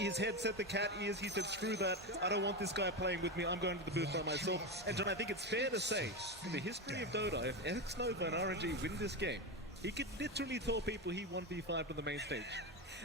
his headset, the cat ears. He said, screw that. I don't want this guy playing with me. I'm going to the booth by myself. And John, I think it's fair to say, in the history of Dota, if X-Nova and RNG win this game, he could literally tell people he 1v5 on the main stage.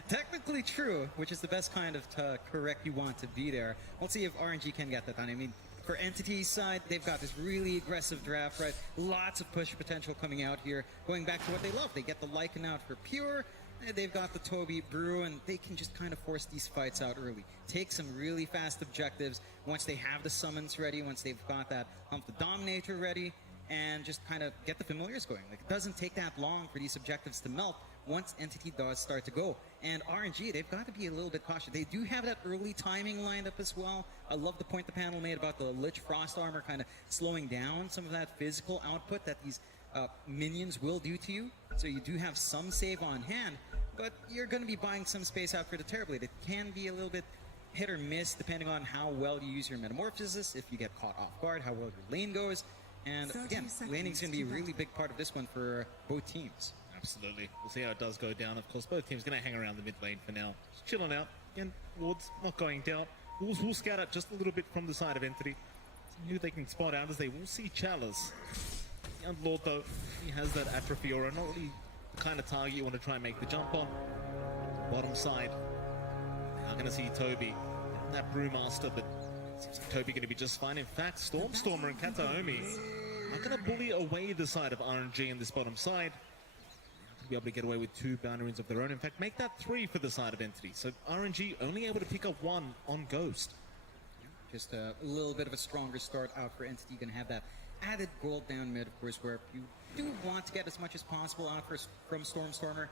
Technically true, which is the best kind of correct you want to be there. We'll see if RNG can get that done. I mean, for Entity's side, they've got this really aggressive draft, right? Lots of push potential coming out here. Going back to what they love, they get the Lycan out for pure. They've got the Toby Brew, and they can just kind of force these fights out early. Take some really fast objectives once they have the summons ready, once they've got that Hump the Dominator ready, and just kind of get the familiars going. Like, it doesn't take that long for these objectives to melt once Entity does start to go. And RNG, they've got to be a little bit cautious. They do have that early timing lined up as well. I love the point the panel made about the Lich Frost Armor kind of slowing down some of that physical output that these minions will do to you. So you do have some save on hand, but you're going to be buying some space out for the Terrorblade. It can be a little bit hit or miss depending on how well you use your Metamorphosis, if you get caught off guard, how well your lane goes. And again, laning's going to be a really big part of this one for both teams. Absolutely. We'll see how it does go down. Of course, both teams going to hang around the mid lane for now. Just chilling out. Again, Wards not going down. Wolves will scout out just a little bit from the side of Entity. See who they can spot out as they will see Chalice. Young Lord, though, he has that atrophy aura. Not really the kind of target you want to try and make the jump on. Bottom side. Now going to see Toby. That Brewmaster, but seems like Toby going to be just fine. In fact, Stormstormer and Kataomi are going to bully away the side of RNG in this bottom side. Be able to get away with 2 boundaries of their own. In fact, make that 3 for the side of Entity. So RNG only able to pick up 1 on Ghost. Just a little bit of a stronger start out for Entity. Going to have that added gold down mid, of course, where you do want to get as much as possible out from Stormstormer.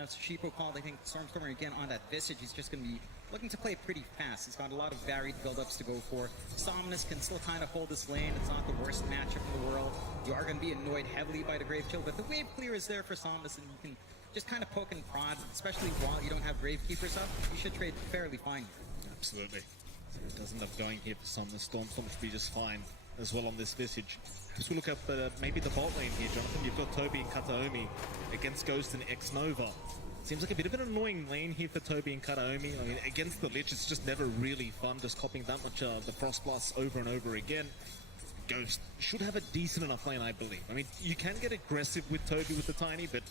As Sheepo called, I think Stormstormer again on that Visage, he's just going to be looking to play pretty fast. He's got a lot of varied build-ups to go for. Somnus can still kind of hold this lane. It's not the worst matchup in the world. You are going to be annoyed heavily by the Grave Chill, but the wave clear is there for Somnus, and you can just kind of poke and prod, especially while you don't have Gravekeepers up. You should trade fairly fine here. Absolutely. So it does end up going here for Somnus. Stormstorm should be just fine as well on this Visage. Just look up maybe the bot lane here, Jonathan. You've got Toby and Kataomi against Ghost and X-Nova. Seems like a bit of an annoying lane here for Toby and Kataomi. I mean, against the Lich, it's just never really fun, just copying that much the Frost Blast over and over again. Ghost should have a decent enough lane, I believe. I mean, you can get aggressive with Toby with the Tiny, but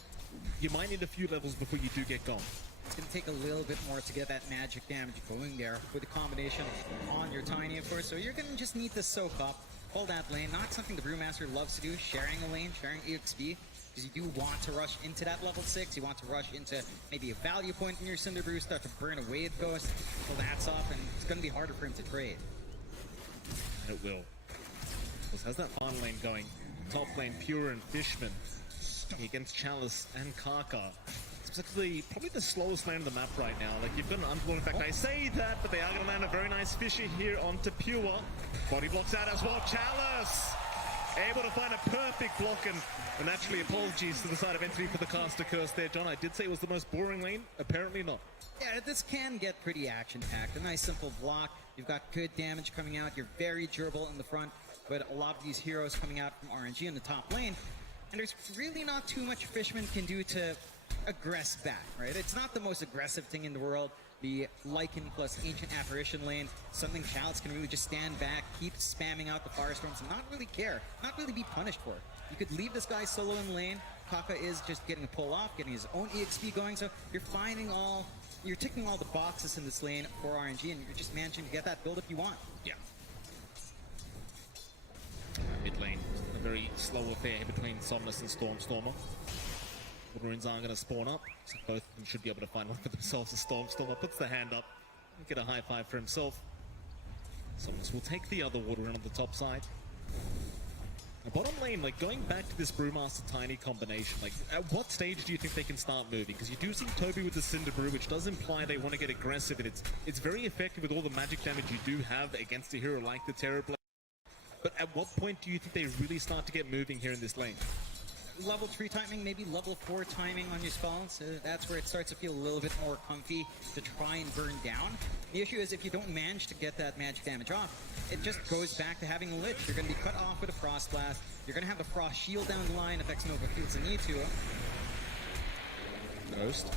you might need a few levels before you do get gone. It's going to take a little bit more to get that magic damage going there with the combination on your Tiny, of course. So you're going to just need to soak up, hold that lane. Not something the Brewmaster loves to do, sharing a lane, sharing EXP. Because you do want to rush into that level 6, you want to rush into maybe a value point in your Cinder Brew, start to burn away the Ghost, pull that's off, and it's going to be harder for him to trade. And it will. This has that farm lane going. Top lane, Pure and Fishman against Chalice and Kaka. Specifically, probably the slowest lane on the map right now. Like, you've got an Unborn. In fact, I say that, but they are going to land a very nice Fisher here onto Pure. Body blocks out as well. Chalice! Able to find a perfect block, and naturally apologies to the side of Entity for the caster curse there, John. I did say it was the most boring lane. Apparently not. Yeah, this can get pretty action-packed. A nice simple block. You've got good damage coming out. You're very durable in the front, but a lot of these heroes coming out from RNG in the top lane. And there's really not too much Fishman can do to aggress back, right? It's not the most aggressive thing in the world. The Lycan plus Ancient Apparition lane, something Chalice can really just stand back, keep spamming out the Firestorms, and not really care, not really be punished for. You could leave this guy solo in lane. Kaka is just getting a pull off, getting his own EXP going, so you're ticking all the boxes in this lane for RNG, and you're just managing to get that build if you want. Yeah. Mid lane, a very slow affair between Somnus and Stormstormer. Water runes aren't going to spawn up, so both of them should be able to find one for themselves. As Stormstormer puts the hand up, get a high five for himself. Somnus will take the other water rune on the top side. The bottom lane, like, going back to this Brewmaster Tiny combination, like, at what stage do you think they can start moving? Because you do see Toby with the Cinder Brew, which does imply they want to get aggressive, and it's very effective with all the magic damage you do have against a hero like the Terrorblade. But at what point do you think they really start to get moving here in this lane? Level 3 timing, maybe level 4 timing on your spells. That's where it starts to feel a little bit more comfy to try and burn down. The issue is if you don't manage to get that magic damage off, it just goes back to having a Lich. You're going to be cut off with a Frost Blast. You're going to have the Frost Shield down the line if X-Nova feels the need to. Ghost.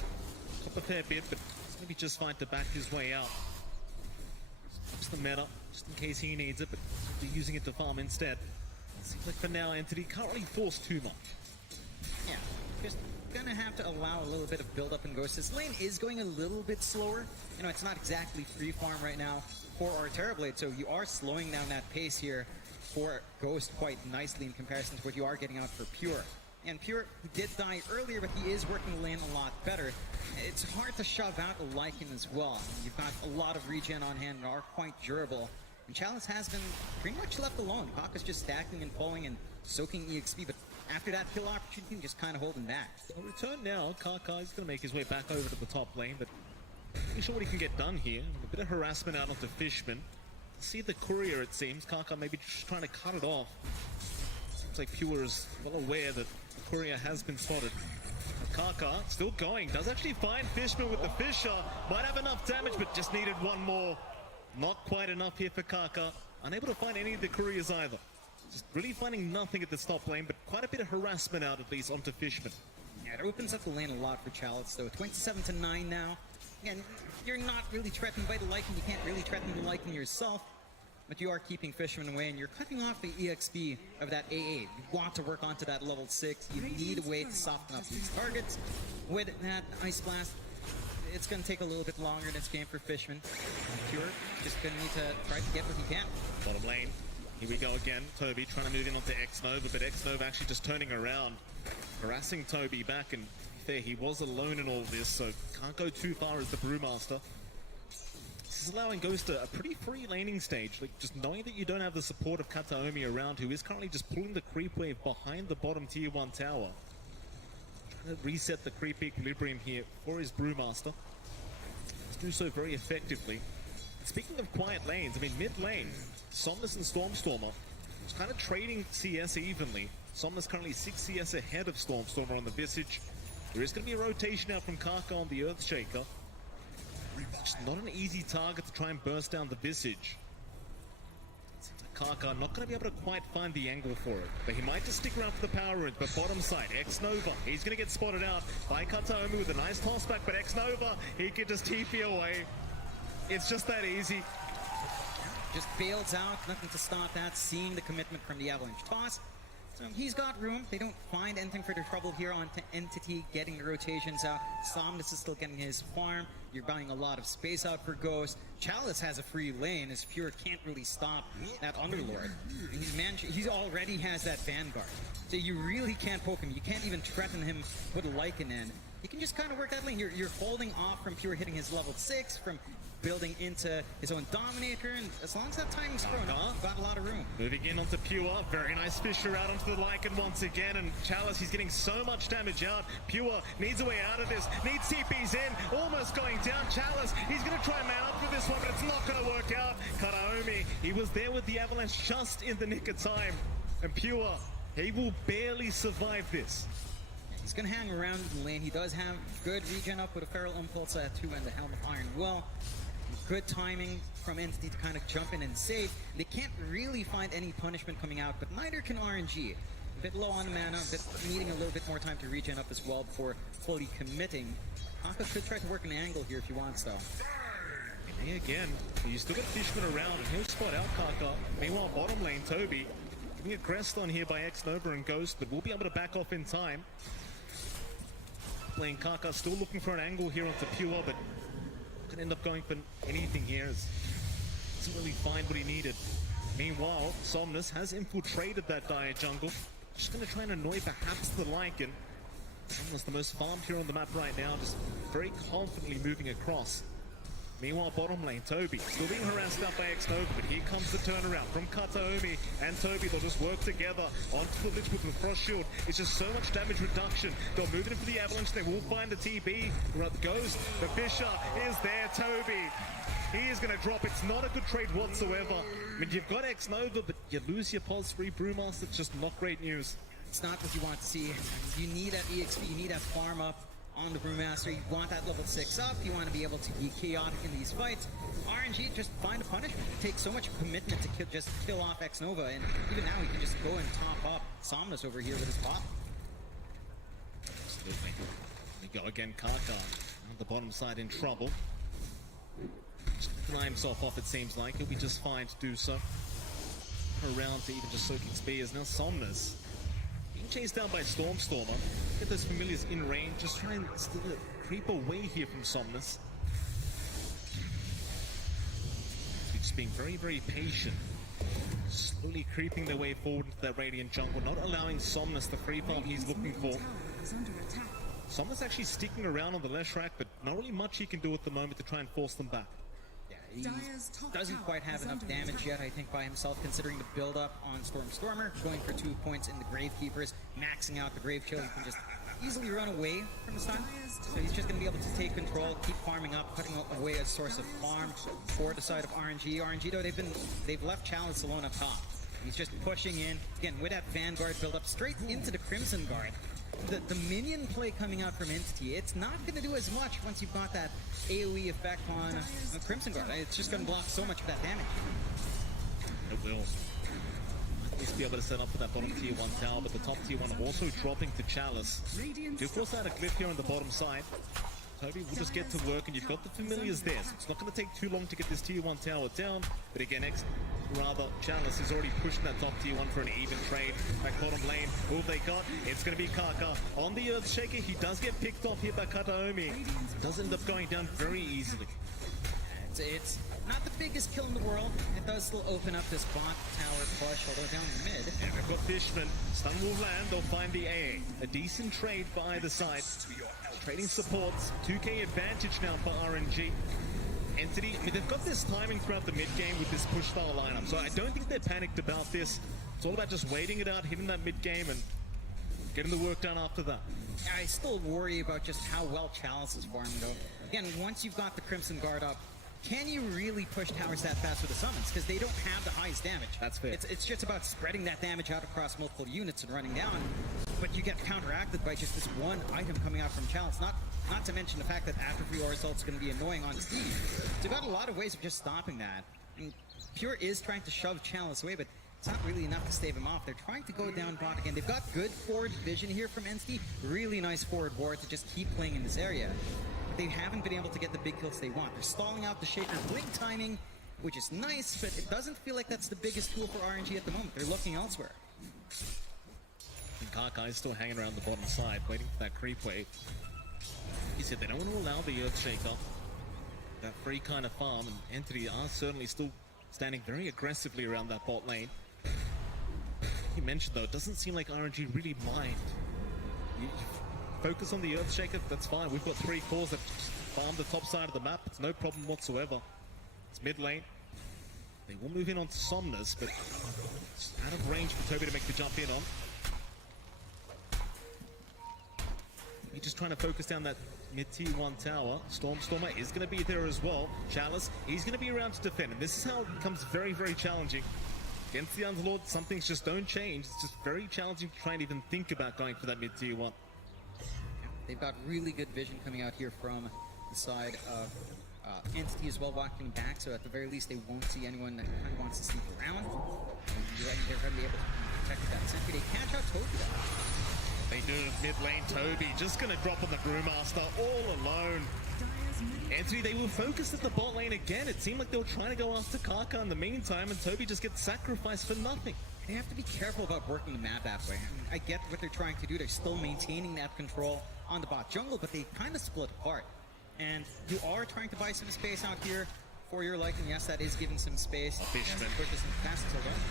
Top a fair bit, but Maybe just fine to back his way out. Just the meta, just in case he needs it, but he'll be using it to farm instead. Seems like for now, Entity can't really force too much. Yeah, just gonna have to allow a little bit of build up in Ghost. This lane is going a little bit slower. You know, it's not exactly free farm right now for our Terrorblade, so you are slowing down that pace here for Ghost quite nicely in comparison to what you are getting out for Pure. And Pure did die earlier, but he is working the lane a lot better. It's hard to shove out a Lycan as well. You've got a lot of regen on hand and are quite durable. And Chalice has been pretty much left alone. Kaka's just stacking and falling and soaking EXP, but after that kill opportunity, just kind of holding back. A return now. Kaka is going to make his way back over to the top lane, but not sure what he can get done here. A bit of harassment out onto Fishman. See the courier, it seems. Kaka maybe just trying to cut it off. Seems like Pure is well aware that the courier has been spotted. Kaka still going. Does actually find Fishman with the Fisher. Might have enough damage, but just needed one more. Not quite enough here for Kaka. Unable to find any of the couriers either. Just really finding nothing at the top lane, but quite a bit of harassment out at least onto Fishman. Yeah, it opens up the lane a lot for Chalice, though. 27-9 now. Again, you're not really threatened by the Lycan. You can't really threaten the Lycan yourself, but you are keeping Fishman away, and you're cutting off the EXP of that AA. You want to work onto that level 6. You need a way to soften up these targets. With that Ice Blast, it's going to take a little bit longer in this game for Fishman. Pure just going to need to try to get what he can. Bottom lane. Here we go again. Toby trying to move in onto X-Nova, but X-Nova actually just turning around, harassing Toby back, and there he was alone in all this, so can't go too far as the Brewmaster. This is allowing Ghost a pretty free laning stage, like just knowing that you don't have the support of Kataomi around, who is currently just pulling the creep wave behind the bottom tier 1 tower. Trying to reset the creep equilibrium here for his Brewmaster. Let's do so very effectively. Speaking of quiet lanes, I mean mid lane, Somnus and Stormstormer is kind of trading CS evenly. Somnus currently 6 CS ahead of Stormstormer on the Visage. There is going to be a rotation out from Kaka on the Earthshaker. Just not an easy target to try and burst down the Visage. Seems like Kaka not going to be able to quite find the angle for it, but he might just stick around for the power runes. But bottom side, X-Nova, he's going to get spotted out by Kataomi with a nice tossback, but X-Nova, he can just TP away. It's just that easy. Just bails out, nothing to stop that, seeing the commitment from the Avalanche toss. So he's got room. They don't find anything for their trouble here on Entity, getting the rotations out. Somnus is still getting his farm. You're buying a lot of space out for Ghost. Chalice has a free lane, as Pure can't really stop that Underlord. He already has that Vanguard. So you really can't poke him. You can't even threaten him with a Lycan in. You can just kind of work that lane. You're holding off from Pure hitting his level 6, from building into his own Dominator, and as long as that timing's thrown, you've got a lot of room. Moving in onto Pure, very nice Fisher out onto the Lycan once again, and Chalice, he's getting so much damage out. Pure needs a way out of this, needs TPs in, almost going down. Chalice, he's going to try man up for this one, but it's not going to work out. Kataomi, he was there with the Avalanche just in the nick of time, and Pure, he will barely survive this. He's going to hang around in the lane. He does have good regen up with a Feral Impulse at 2 and the Helm of Iron Will. Good timing from Entity to kind of jump in and save. They can't really find any punishment coming out, but neither can RNG. A bit low on the mana, but needing a little bit more time to regen up as well before fully committing. Kaka could try to work an angle here if he wants, though. And again, you still got Fishman around, and he'll spot out Kaka. Meanwhile, bottom lane, Toby getting aggressed on here by X-Nova and Ghost, but we'll be able to back off in time. Playing Kaka, still looking for an angle here onto Pure, but could end up going for anything here. Doesn't really find what he needed. Meanwhile, Somnus has infiltrated that dire jungle. Just going to try and annoy perhaps the Lycan. Somnus, the most farmed here on the map right now, just very confidently moving across. Meanwhile, bottom lane, Toby still being harassed out by X-Nova, but here comes the turnaround from Kataomi and Toby. They'll just work together onto the Lich with the Frost Shield. It's just so much damage reduction. They'll move it in for the Avalanche. They will find the TB. Ghost, the Fisher is there. Toby, he is going to drop. It's not a good trade whatsoever. I mean, you've got X-Nova, but you lose your pulse free Brewmaster. It's just not great news. It's not what you want to see. You need that EXP, you need that farm up on the Brewmaster. You want that level 6 up. You want to be able to be chaotic in these fights. RNG, just find a punishment. It takes so much commitment to just kill off X-Nova, and even now he can just go and top up Somnus over here with his pop. Absolutely. We go again, Kaka. On the bottom side in trouble. Just deny himself off, it seems like. He'll be just fine to do so. Around to even just soaking spears. Now Somnus being chased down by Stormstormer. Get those familiars in range. Just try and still creep away here from Somnus. He's just being very, very patient. Slowly creeping their way forward into that Radiant jungle, not allowing Somnus the free farm he's looking for. Somnus actually sticking around on the left track, but not really much he can do at the moment to try and force them back. He doesn't quite have enough damage yet, I think, by himself, considering the build-up on Stormstormer, going for 2 points in the Gravekeepers, maxing out the Grave Chill. He can just easily run away from his time. So he's just going to be able to take control, keep farming up, putting away a source of farm for the side of RNG. RNG, though, they've left Chalice alone up top. He's just pushing in, again, with that Vanguard build-up straight into the Crimson Guard. The minion play coming out from Entity, it's not going to do as much once you've got that AoE effect on Crimson Guard. It's just going to block so much of that damage. It will. At least be able to set up for that bottom tier 1 tower, but the top tier 1 also dropping to Chalice. Do force out a glyph here on the bottom side. Toby will just get to work, and you've got the familiars there, so it's not going to take too long to get this tier 1 tower down. But again, Chalice is already pushing that top tier 1 for an even trade. Back bottom lane, who have they got? It's going to be Kaka. On the Earthshaker, he does get picked off here by Kataomi. Does end up going down very easily. It's not the biggest kill in the world. It does still open up this bot tower push, although down the mid. And we've got Fishman. Stun will land, they'll find the AA. A decent trade for either side. Trading supports. 2k advantage now for RNG. Entity, I mean, they've got this timing throughout the mid-game with this push-style lineup, so I don't think they're panicked about this. It's all about just waiting it out, hitting that mid-game, and getting the work done after that. I still worry about just how well Chalice is farming, though. Again, once you've got the Crimson Guard up, can you really push towers that fast with the summons? Because they don't have the highest damage. That's fair. It's just about spreading that damage out across multiple units and running down. But you get counteracted by just this one item coming out from Chalice. Not to mention the fact that after free or result is going to be annoying on Steve. So you've got a lot of ways of just stopping that. And Pure is trying to shove Chalice away, but it's not really enough to stave him off. They're trying to go down bot again. They've got good forward vision here from Entity. Really nice forward ward to just keep playing in this area. They haven't been able to get the big kills they want. They're stalling out the Shaker blink timing, which is nice, but it doesn't feel like that's the biggest tool for RNG at the moment. They're looking elsewhere. And Karkai is still hanging around the bottom side, waiting for that creep wave. He said they don't want to allow the Earthshaker, that free kind of farm, and Entity are certainly still standing very aggressively around that bot lane. He mentioned, though, it doesn't seem like RNG really mind. You focus on the Earthshaker, that's fine. We've got 3 cores that farm the top side of the map. It's no problem whatsoever. It's mid lane. They will move in onto Somnus, but it's out of range for Toby to make the jump in on. He's just trying to focus down that mid-tier 1 tower. Stormstormer is going to be there as well. Chalice, he's going to be around to defend, and this is how it becomes very, very challenging. Against the Underlord, some things just don't change. It's just very challenging to try and even think about going for that mid-tier 1. They've got really good vision coming out here from the side of Entity as well, walking back, so at the very least they won't see anyone that kind of wants to sneak around. And they're going to be able to protect that sentry. They catch out Toby though. They do mid lane. Toby just going to drop on the Brewmaster all alone. Entity, they were focused at the bot lane again. It seemed like they were trying to go after Kaka in the meantime, and Toby just gets sacrificed for nothing. They have to be careful about working the map that way. I get what they're trying to do. They're still maintaining that control on the bot jungle, but they kind of split apart. And you are trying to buy some space out here for your liking. Yes, that is giving some space. Fishman.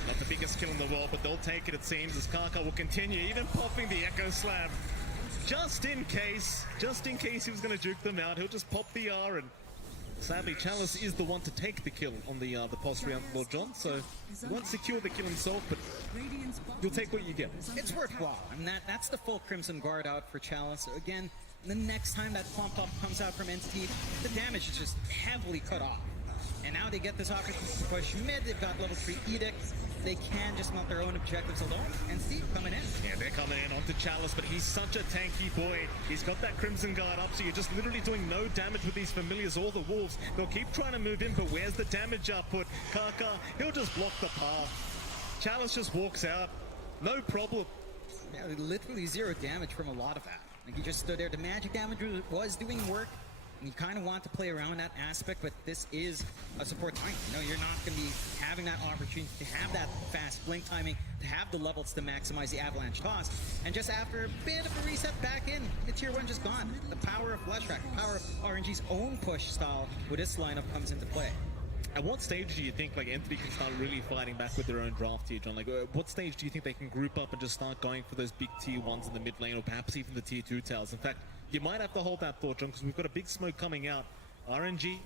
Not the biggest kill in the world, but they'll take it, it seems, as Kaka will continue, even popping the Echo Slam. Just in case he was going to juke them out, he'll just pop the R, and sadly, Chalice is the one to take the kill on the Postry Lord John, so he won't secure the kill himself, but you'll take what you get. It's worthwhile, and that's the full Crimson Guard out for Chalice. So again, the next time that pump up comes out from Entity, the damage is just heavily cut off. And now they get this opportunity to push mid. They've got level 3 Edict. They can just mount their own objectives alone. And Steve coming in. Yeah, they're coming in onto Chalice, but he's such a tanky boy. He's got that Crimson Guard up, so you're just literally doing no damage with these familiars or the wolves. They'll keep trying to move in, but where's the damage output? Kaka, he'll just block the path. Chalice just walks out. No problem. Yeah, literally 0 damage from a lot of that. Like, he just stood there. The magic damage was doing work, And you kind of want to play around that aspect, but this is a support time. You know, you're not going to be having that opportunity to have that fast blink timing, to have the levels to maximize the avalanche toss. And just after a bit of a reset back in, the tier 1 just gone. The power of Flash Rack, the power of RNG's own push style with this lineup comes into play. At what stage do you think like Entity can start really fighting back with their own draft here, John? Like, what stage do you think they can group up and just start going for those big tier 1s in the mid lane, or perhaps even the tier 2 towers? In fact, you might have to hold that thought, John, because we've got a big smoke coming out. RNG,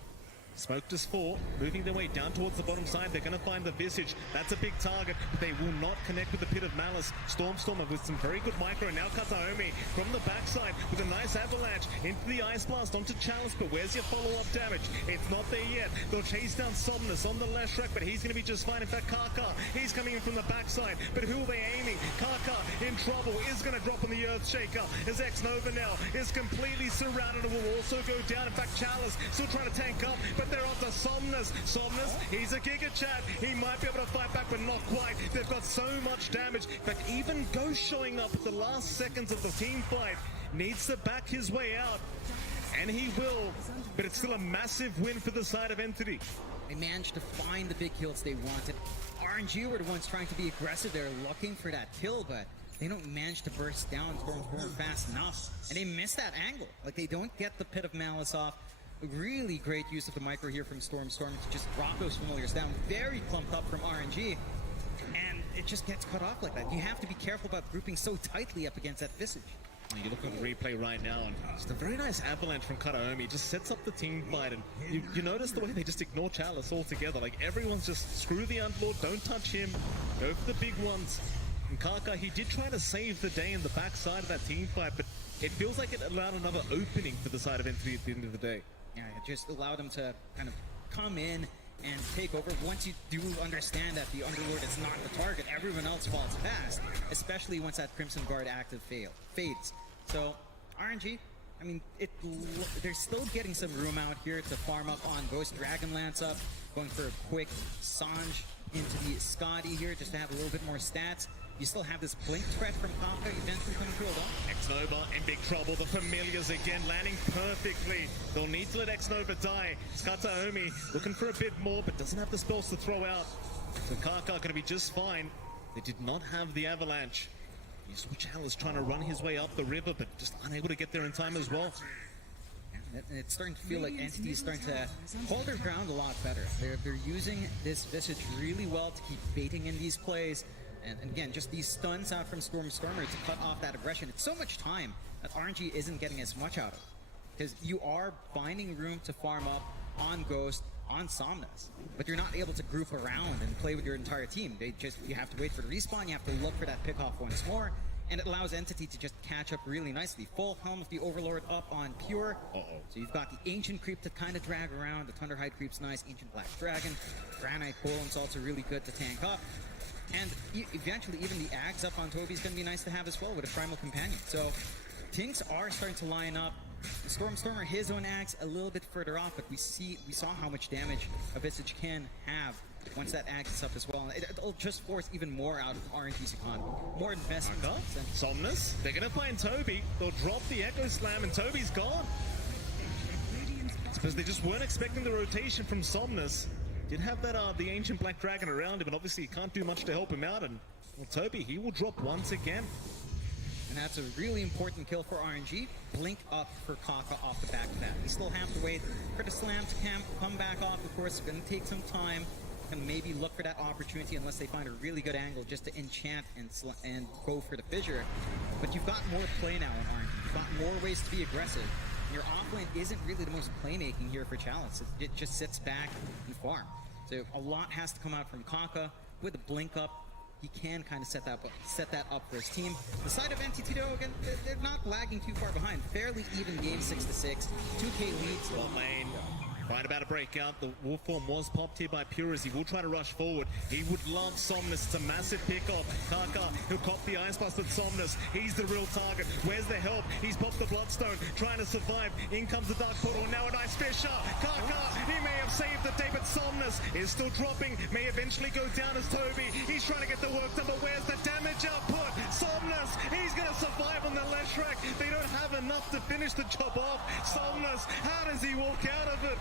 smoked as 4, moving their way down towards the bottom side. They're going to find the Visage. That's a big target, but they will not connect with the Pit of Malice. Stormstormer with some very good micro. Now Kataomi from the backside with a nice avalanche into the Ice Blast onto Chalice, but where's your follow-up damage? It's not there yet. They'll chase down Somnus on the left track, but he's going to be just fine. In fact, Kaka, he's coming in from the backside, but who are they aiming? Kaka in trouble, is going to drop on the Earthshaker as X-Nova now is completely surrounded and will also go down. In fact, Chalice still trying to tank up, but they're onto Somnus. Somnus, he's a Giga Chat. He might be able to fight back, but not quite. They've got so much damage. In fact, even Ghost showing up at the last seconds of the team fight needs to back his way out. And he will, but it's still a massive win for the side of Entity. They managed to find the big kills they wanted. RNG were the ones trying to be aggressive. They're looking for that kill, but they don't manage to burst down Stormstormer fast enough. And they miss that angle. Like, they don't get the Pit of Malice off. Really great use of the micro here from Stormstormer to just drop those familiars down. Very clumped up from RNG. And it just gets cut off like that. You have to be careful about grouping so tightly up against that Visage. You look at the replay right now, and just a very nice avalanche from Kataomi. Just sets up the team fight, and you notice the way they just ignore Chalice altogether. Like, everyone's just screw the Underlord, don't touch him, go for the big ones. And Kaka, he did try to save the day in the backside of that team fight, but it feels like it allowed another opening for the side of Entity at the end of the day. Yeah, it just allowed them to kind of come in and take over. Once you do understand that the Underlord is not the target, everyone else falls fast, especially once that Crimson Guard active fades. So, RNG, I mean, they're still getting some room out here to farm up on Ghost Dragonlance up, going for a quick Sange into the Scotty here just to have a little bit more stats. You still have this blink threat from Kafka eventually coming through along. X-Nova in big trouble. The Familiars again landing perfectly. They'll need to let X-Nova die. Kataomi looking for a bit more, but doesn't have the spells to throw out. So Kaka going to be just fine. They did not have the avalanche. You saw Chalice trying to run his way up the river, but just unable to get there in time as well. It's starting to feel like Entity is starting to hold their ground a lot better. They're using this Visage really well to keep baiting in these plays. And again, just these stuns out from Stormstormer to cut off that aggression. It's so much time that RNG isn't getting as much out of. Because you are finding room to farm up on Ghost, on Somnus. But you're not able to group around and play with your entire team. You have to wait for the respawn, you have to look for that pick-off once more. And it allows Entity to just catch up really nicely. Full Helm of the Overlord up on Pure. So you've got the Ancient Creep to kind of drag around. The Thunderhide Creep's nice. Ancient Black Dragon. Granite Golem's also really good to tank up. And eventually, even the Ags up on Toby's going to be nice to have as well with a Primal Companion. So, things are starting to line up. Stormstormer, his own Ags, a little bit further off, but we saw how much damage a Visage can have once that Ags is up as well. It'll just force even more out of RNG's economy. More investment. Somnus, they're going to find Toby. They'll drop the Echo Slam, and Toby's gone. Because they just weren't expecting the rotation from Somnus. Did have that the Ancient Black Dragon around him, and obviously he can't do much to help him out. And well, Toby, he will drop once again. And that's a really important kill for RNG. Blink up for Kaka off the back of that. We still have to wait for the slam to come back off. Of course, it's going to take some time. And maybe look for that opportunity unless they find a really good angle just to enchant and go for the fissure. But you've got more play now in RNG. You've got more ways to be aggressive. Your offlane isn't really the most playmaking here for Chalice. It just sits back and farm. So a lot has to come out from Kaka. With a blink up, he can kind of set that up for his team. The side of NTT though, again, they're not lagging too far behind. Fairly even game 6-6. 2K leads. Bot lane. Right about a breakout. The wolf form was popped here by Pure as he will try to rush forward. He would love Somnus. It's a massive pick-off. Kaka, he'll cop the Ice Blast with Somnus. He's the real target. Where's the help? He's popped the Bloodstone, trying to survive. In comes the Dark Portal. Now a nice Fisher. Kaka, he may have saved the day, but Somnus Somnus is still dropping, may eventually go down as Toby. He's trying to get the work done, but where's the damage output? Somnus, he's going to survive on the Leshrac. They don't have enough to finish the job off. Somnus, how does he walk out of it?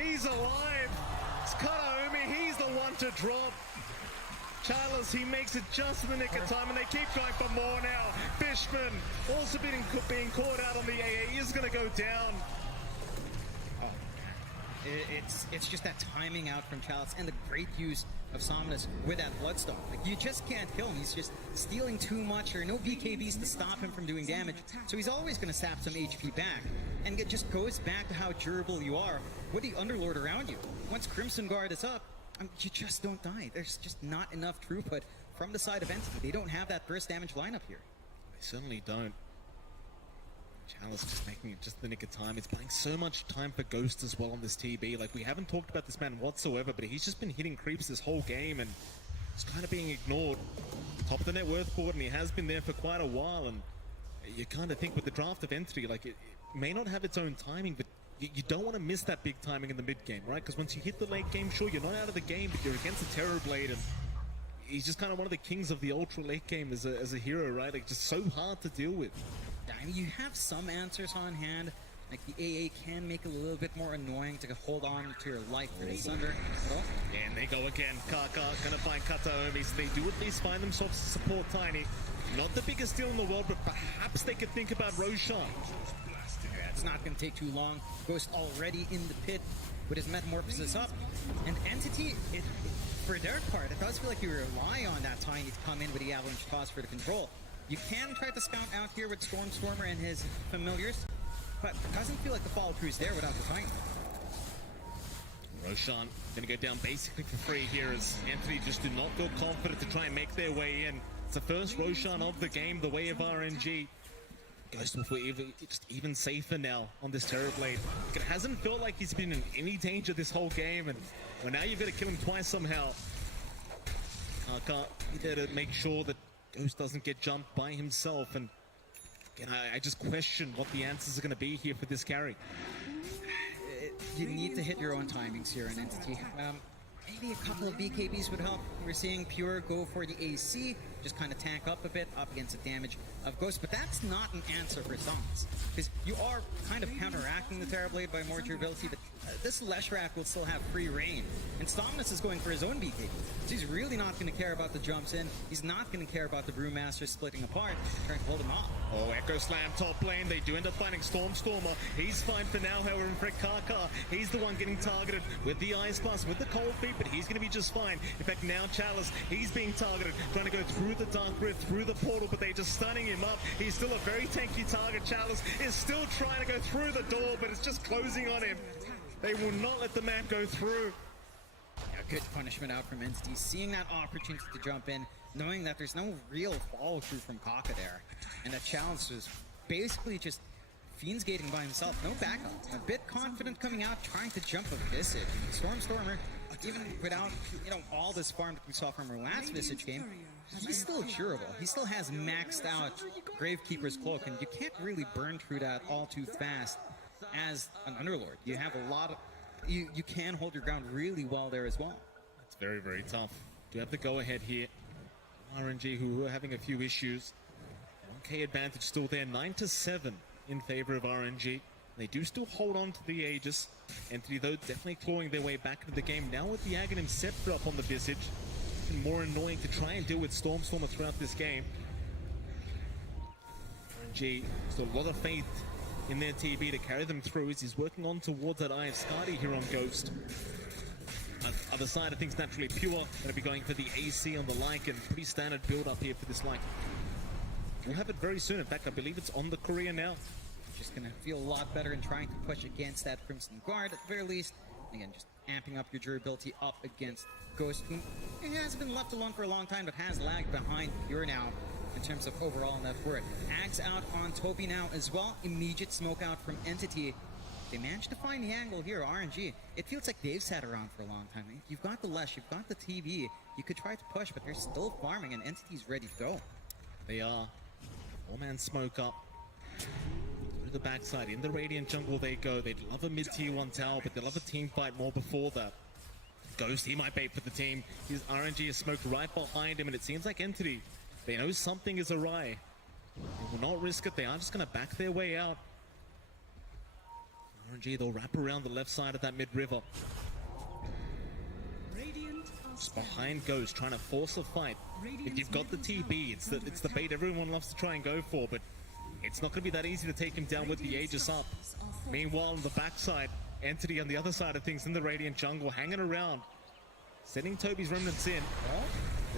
He's alive. It's Kataomi, he's the one to drop. Chalice, he makes it just in the nick of time, and they keep going for more now. Fishman also being caught out on the AA. He is going to go down. Oh, it's just that timing out from Chalice and the great use of Somnus with that Bloodstone. Like, you just can't kill him. He's just stealing too much, or no BKBs to stop him from doing damage. So he's always going to sap some HP back. And it just goes back to how durable you are with the Underlord around you. Once Crimson Guard is up, you just don't die. There's just not enough throughput from the side of Entity. They don't have that burst damage lineup here. They certainly don't. Chalice just making it just the nick of time. It's buying so much time for Ghost as well on this TB. Like, we haven't talked about this man whatsoever, but he's just been hitting creeps this whole game and it's kind of being ignored. Top of the net worth board, and he has been there for quite a while. And you kind of think with the draft of Entity, like, it may not have its own timing, but you don't want to miss that big timing in the mid game, right? Because once you hit the late game, sure, you're not out of the game, but you're against a Terrorblade, and he's just kind of one of the kings of the ultra late game as a hero, right? Like, just so hard to deal with. I mean, you have some answers on hand. Like, the AA can make it a little bit more annoying to hold on to your life for the Sunder. And they go again. Kaka gonna find Kataomi, so they do at least find themselves to support Tiny. Not the biggest deal in the world, but perhaps they could think about Roshan. Yeah, it's not going to take too long. Ghost already in the pit with his Metamorphosis up. And Entity, for their part, it does feel like you rely on that Tiny to come in with the Avalanche Toss for the control. You can try to scout out here with Stormer and his familiars, but it doesn't feel like the follow through is there without the Tiny. Roshan gonna go down basically for free here as Entity just do not feel confident to try and make their way in. It's the first Roshan of the game, the way of RNG. Ghost will feel even safer now on this Terrorblade. It hasn't felt like he's been in any danger this whole game, and well, now you've got to kill him twice somehow. Can't be there to make sure that Ghost doesn't get jumped by himself, and again, I just question what the answers are going to be here for this carry. You need to hit your own timings here in Entity. Maybe a couple of BKBs would help. We're seeing Pure go for the AC, just kind of tank up a bit, up against the damage of Ghost, but that's not an answer for Somnus, because you are kind of counteracting the Terrorblade by more durability, but this Leshrac will still have free reign, and Somnus is going for his own BKB, so he's really not going to care about the jumps in, he's not going to care about the Brewmaster splitting apart, trying to hold him off. Oh, Echo Slam top lane, they do end up finding Stormer, he's fine for now, however, in fact, Kaka, he's the one getting targeted with the Ice Blast, with the Cold Feet, but he's going to be just fine. In fact, now Chalice, he's being targeted, trying to go through the Dark Rift, through the portal, but they're just stunning him up. He's still a very tanky target. Chalice is still trying to go through the door, but it's just closing on him. They will not let the man go through. Yeah, good punishment out from Entity, seeing that opportunity to jump in, knowing that there's no real follow-through from Kaka there, and that Chalice was basically just Fiend's gating by himself, no backup. A bit confident coming out, trying to jump a Visage. Stormer, even without, all this farm that we saw from our last Visage game, he's still durable. He still has maxed out Gravekeeper's Cloak, and you can't really burn through that all too fast as an Underlord. You have a lot of... You can hold your ground really well there as well. It's very, very tough. Do have the go-ahead here. RNG, who are having a few issues. 1K advantage still there, 9-7 in favor of RNG. They do still hold on to the Aegis. Entity, though, definitely clawing their way back into the game. Now with the Aghanim Scepter up on the Visage, it's more annoying to try and deal with Stormer throughout this game. RNG, still a lot of faith in their TB to carry them through as he's working on towards that Eye of Skadi here on Ghost. Other side of things, naturally Pure, going to be going for the AC on the Lycan. Pretty standard build up here for this Lycan. We'll have it very soon. In fact, I believe it's on the courier now. Just going to feel a lot better in trying to push against that Crimson Guard at the very least. Again, just amping up your durability up against Ghost, who has been left alone for a long time, but has lagged behind Pure now in terms of overall net worth. Axe out on Toby now as well. Immediate smoke out from Entity. They managed to find the angle here, RNG. It feels like they've sat around for a long time. You've got the Lesh, you've got the TV. You could try to push, but they're still farming, and Entity's ready to go. They are. Four-man smoke up. Through the backside. In the Radiant jungle they go. They'd love a mid-tier 1 tower, but they'd love a team fight more before that. Ghost, he might bait for the team. His RNG is smoked right behind him, and it seems like Entity, they know something is awry. They will not risk it. They are just going to back their way out. RNG, they'll wrap around the left side of that mid-river. Just behind Ghost, trying to force a fight. If you've got the TB, it's the bait everyone loves to try and go for, but it's not going to be that easy to take him down with the Aegis up. Meanwhile, on the backside, Entity on the other side of things in the Radiant jungle, hanging around, sending Toby's remnants in.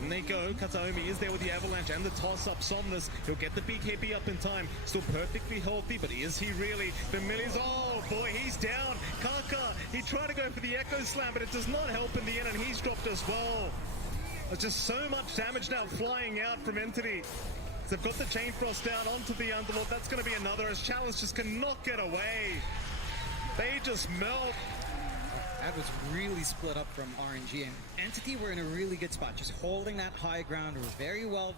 In they go. Kataomi is there with the avalanche and the toss-up. Somnus, he'll get the BKB up in time. Still perfectly healthy, but is he really? Familiar's, oh boy, he's down. Kaka, he tried to go for the Echo Slam, but it does not help in the end, and he's dropped as well. There's just so much damage now flying out from Entity. They've got the Chain Frost down onto the Underlord. That's going to be another, as Chalice just cannot get away. They just melt. That was really split up from RNG, and Entity were in a really good spot, just holding that high ground very well,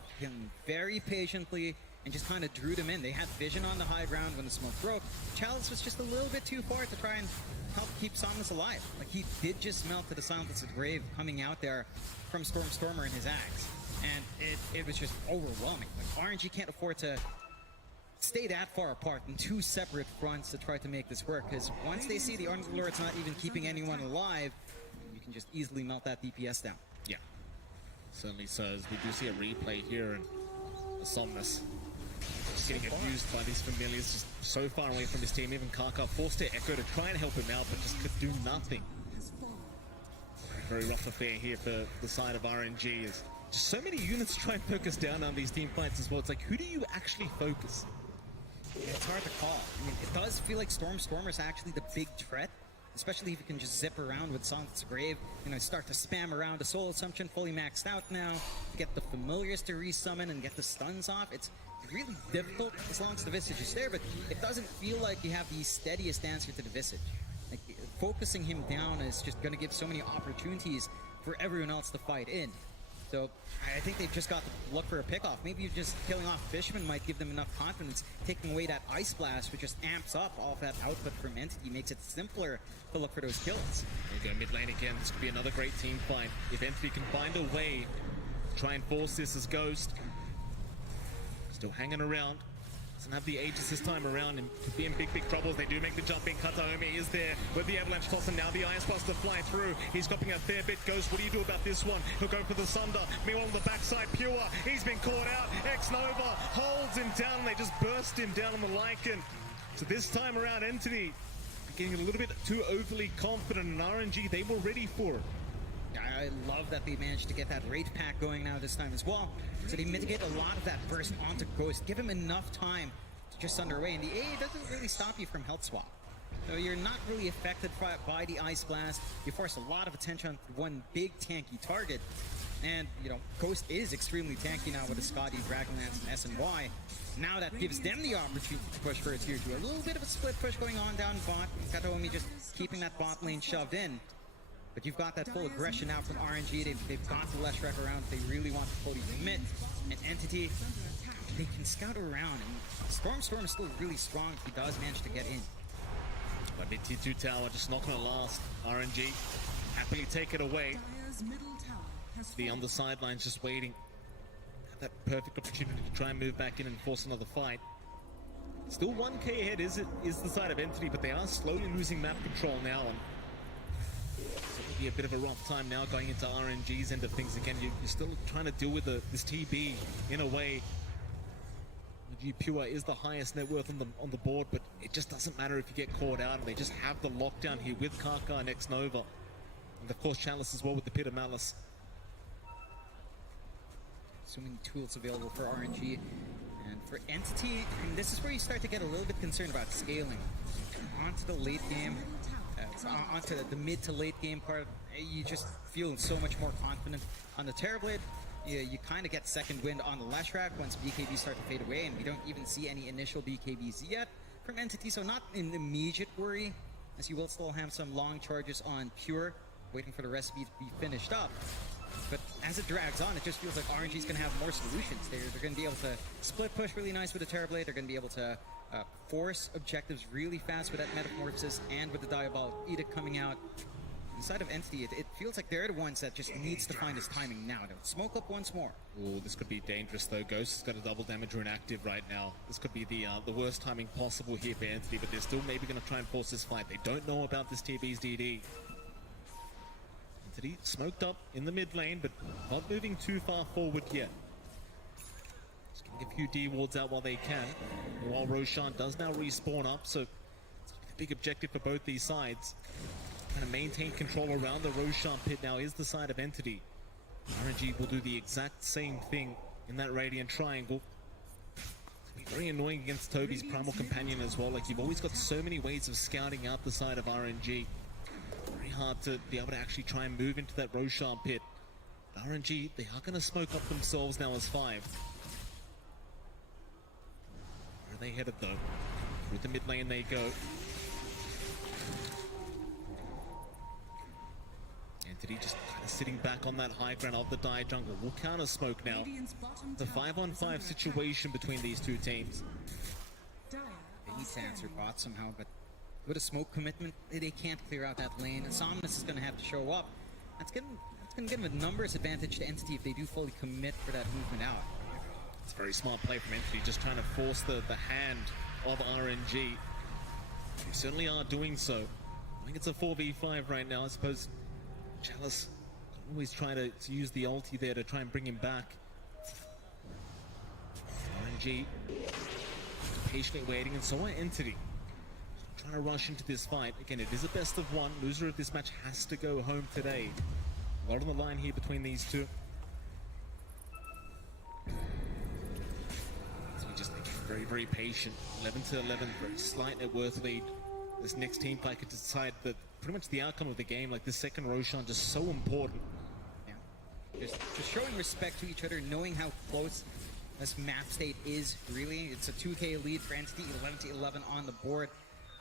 very patiently, and just kind of drew them in. They had vision on the high ground when the smoke broke. Chalice was just a little bit too far to try and help keep Somnus alive. Like, he did just melt to the Silence of Grave coming out there from Stormer and his axe, and it was just overwhelming. Like, RNG can't afford to stay that far apart in two separate fronts to try to make this work, because once they see the Underlord's not even keeping anyone alive, you can just easily melt that DPS down. Yeah, certainly so. As we do see a replay here, and Somnus just getting abused by these familiars, just so far away from his team. Even Kaka forced to Echo to try and help him out, but just could do nothing. Very rough affair here for the side of RNG. Is just so many units try and focus down on these team fights as well. It's like, who do you actually focus? It's hard to call. I mean, it does feel like Stormer is actually the big threat, especially if you can just zip around with Silence Grave, you know, start to spam around. The Soul Assumption fully maxed out now, get the Familiars to resummon and get the stuns off. It's really difficult as long as the Visage is there, but it doesn't feel like you have the steadiest answer to the Visage. Like, focusing him down is just going to give so many opportunities for everyone else to fight in. So I think they've just got to look for a pickoff. Maybe just killing off Fishman might give them enough confidence. Taking away that Ice Blast, which just amps up all of that output from Entity, makes it simpler to look for those kills. There you go, mid lane again. This could be another great team fight. If Entity can find a way to try and force this as Ghost. Still hanging around. Doesn't have the Aegis this time around, and could be in big trouble as they do make the jump in. Kataomi is there with the Avalanche toss, and now the Ice Blast to fly through. He's copying a fair bit. Ghost, what do you do about this one? He'll go for the Sunder. Meanwhile, on the backside, Pure, he's been caught out. X-Nova holds him down, and they just burst him down on the Lycan. So this time around, Entity getting a little bit too overly confident, and RNG, they were ready for it. I love that they managed to get that Wraith Pack going now this time as well. So they mitigate a lot of that burst onto Ghost. Give him enough time to just underway. And the A doesn't really stop you from health swap. So you're not really affected by the Ice Blast. You force a lot of attention on one big tanky target. And, you know, Ghost is extremely tanky now with the Scotty, Dragonlance, and SNY. Now that gives them the opportunity to push for a tier 2. A little bit of a split push going on down bot. Kataomi just keeping that bot lane shoved in. But you've got that full aggression now from RNG. They've got the Leshrac around. They really want to fully commit. An Entity, they can scout around. And Storm is still really strong if he does manage to get in. But mid T2 tower just not going to last. RNG happily take it away. Be on the sidelines just waiting. Have that perfect opportunity to try and move back in and force another fight. Still 1k ahead is the side of Entity, but they are slowly losing map control now. Be a bit of a rough time now going into RNG's end of things again. You're still trying to deal with this TB in a way. Pure is the highest net worth on the board, but it just doesn't matter if you get caught out. And they just have the lockdown here with Kaka and X-Nova, and of course Chalice as well with the Pit of Malice. So many tools available for RNG, and for Entity, and this is where you start to get a little bit concerned about scaling onto the late game. Onto the mid to late game part, you just feel so much more confident. On the Terrorblade, you kind of get second wind on the Leshrac once BKBs start to fade away, and we don't even see any initial BKBs yet from Entity, so not an immediate worry, as you will still have some long charges on Pure, waiting for the recipe to be finished up. But as it drags on, it just feels like RNG is going to have more solutions. They're going to be able to split push really nice with the Terrorblade. They're going to be able to force objectives really fast with that Metamorphosis and with the Diabolic Edict coming out. inside of Entity, it feels like they're the ones that just needs to find his timing now. They'll smoke up once more. Oh, this could be dangerous though. Ghost has got a double damage rune active right now. This could be the worst timing possible here for Entity, but they're still maybe going to try and force this fight. They don't know about this TB's DD. Entity smoked up in the mid lane, but not moving too far forward yet. Just getting a few D wards out while they can. While Roshan does now respawn up, so it's a big objective for both these sides. Trying to maintain control around the Roshan pit now is the side of Entity. RNG will do the exact same thing in that Radiant Triangle. It's very annoying against Toby's Primal Companion as well. Like, you've always got so many ways of scouting out the side of RNG. Very hard to be able to actually try and move into that Roshan pit. But RNG, they are going to smoke up themselves now as 5. Where are they headed though? Through the mid lane they go. Entity just kind of sitting back on that high ground of the Dire jungle. Will counter smoke now. The 5-on-5 situation between these two teams. They need to answer bot somehow, but with a smoke commitment, they can't clear out that lane. And Somnus is going to have to show up. That's going to give them a numbers advantage to Entity if they do fully commit for that movement out. It's a very smart play from Entity, just trying to force the hand of RNG. They certainly are doing so. I think it's a 4v5 right now. I suppose Chalice can always try to use the ulti there to try and bring him back. RNG patiently waiting, and so are Entity. Trying to rush into this fight. Again, it is a best of one. Loser of this match has to go home today. A lot on the line here between these two. So we just very, very patient. 11 to 11, very slight net worth lead. This next team fight could decide that pretty much the outcome of the game. Like, this second Roshan just so important. Yeah, just showing respect to each other, knowing how close this map state is. Really, it's a 2k lead for Entity, 11 to 11 on the board.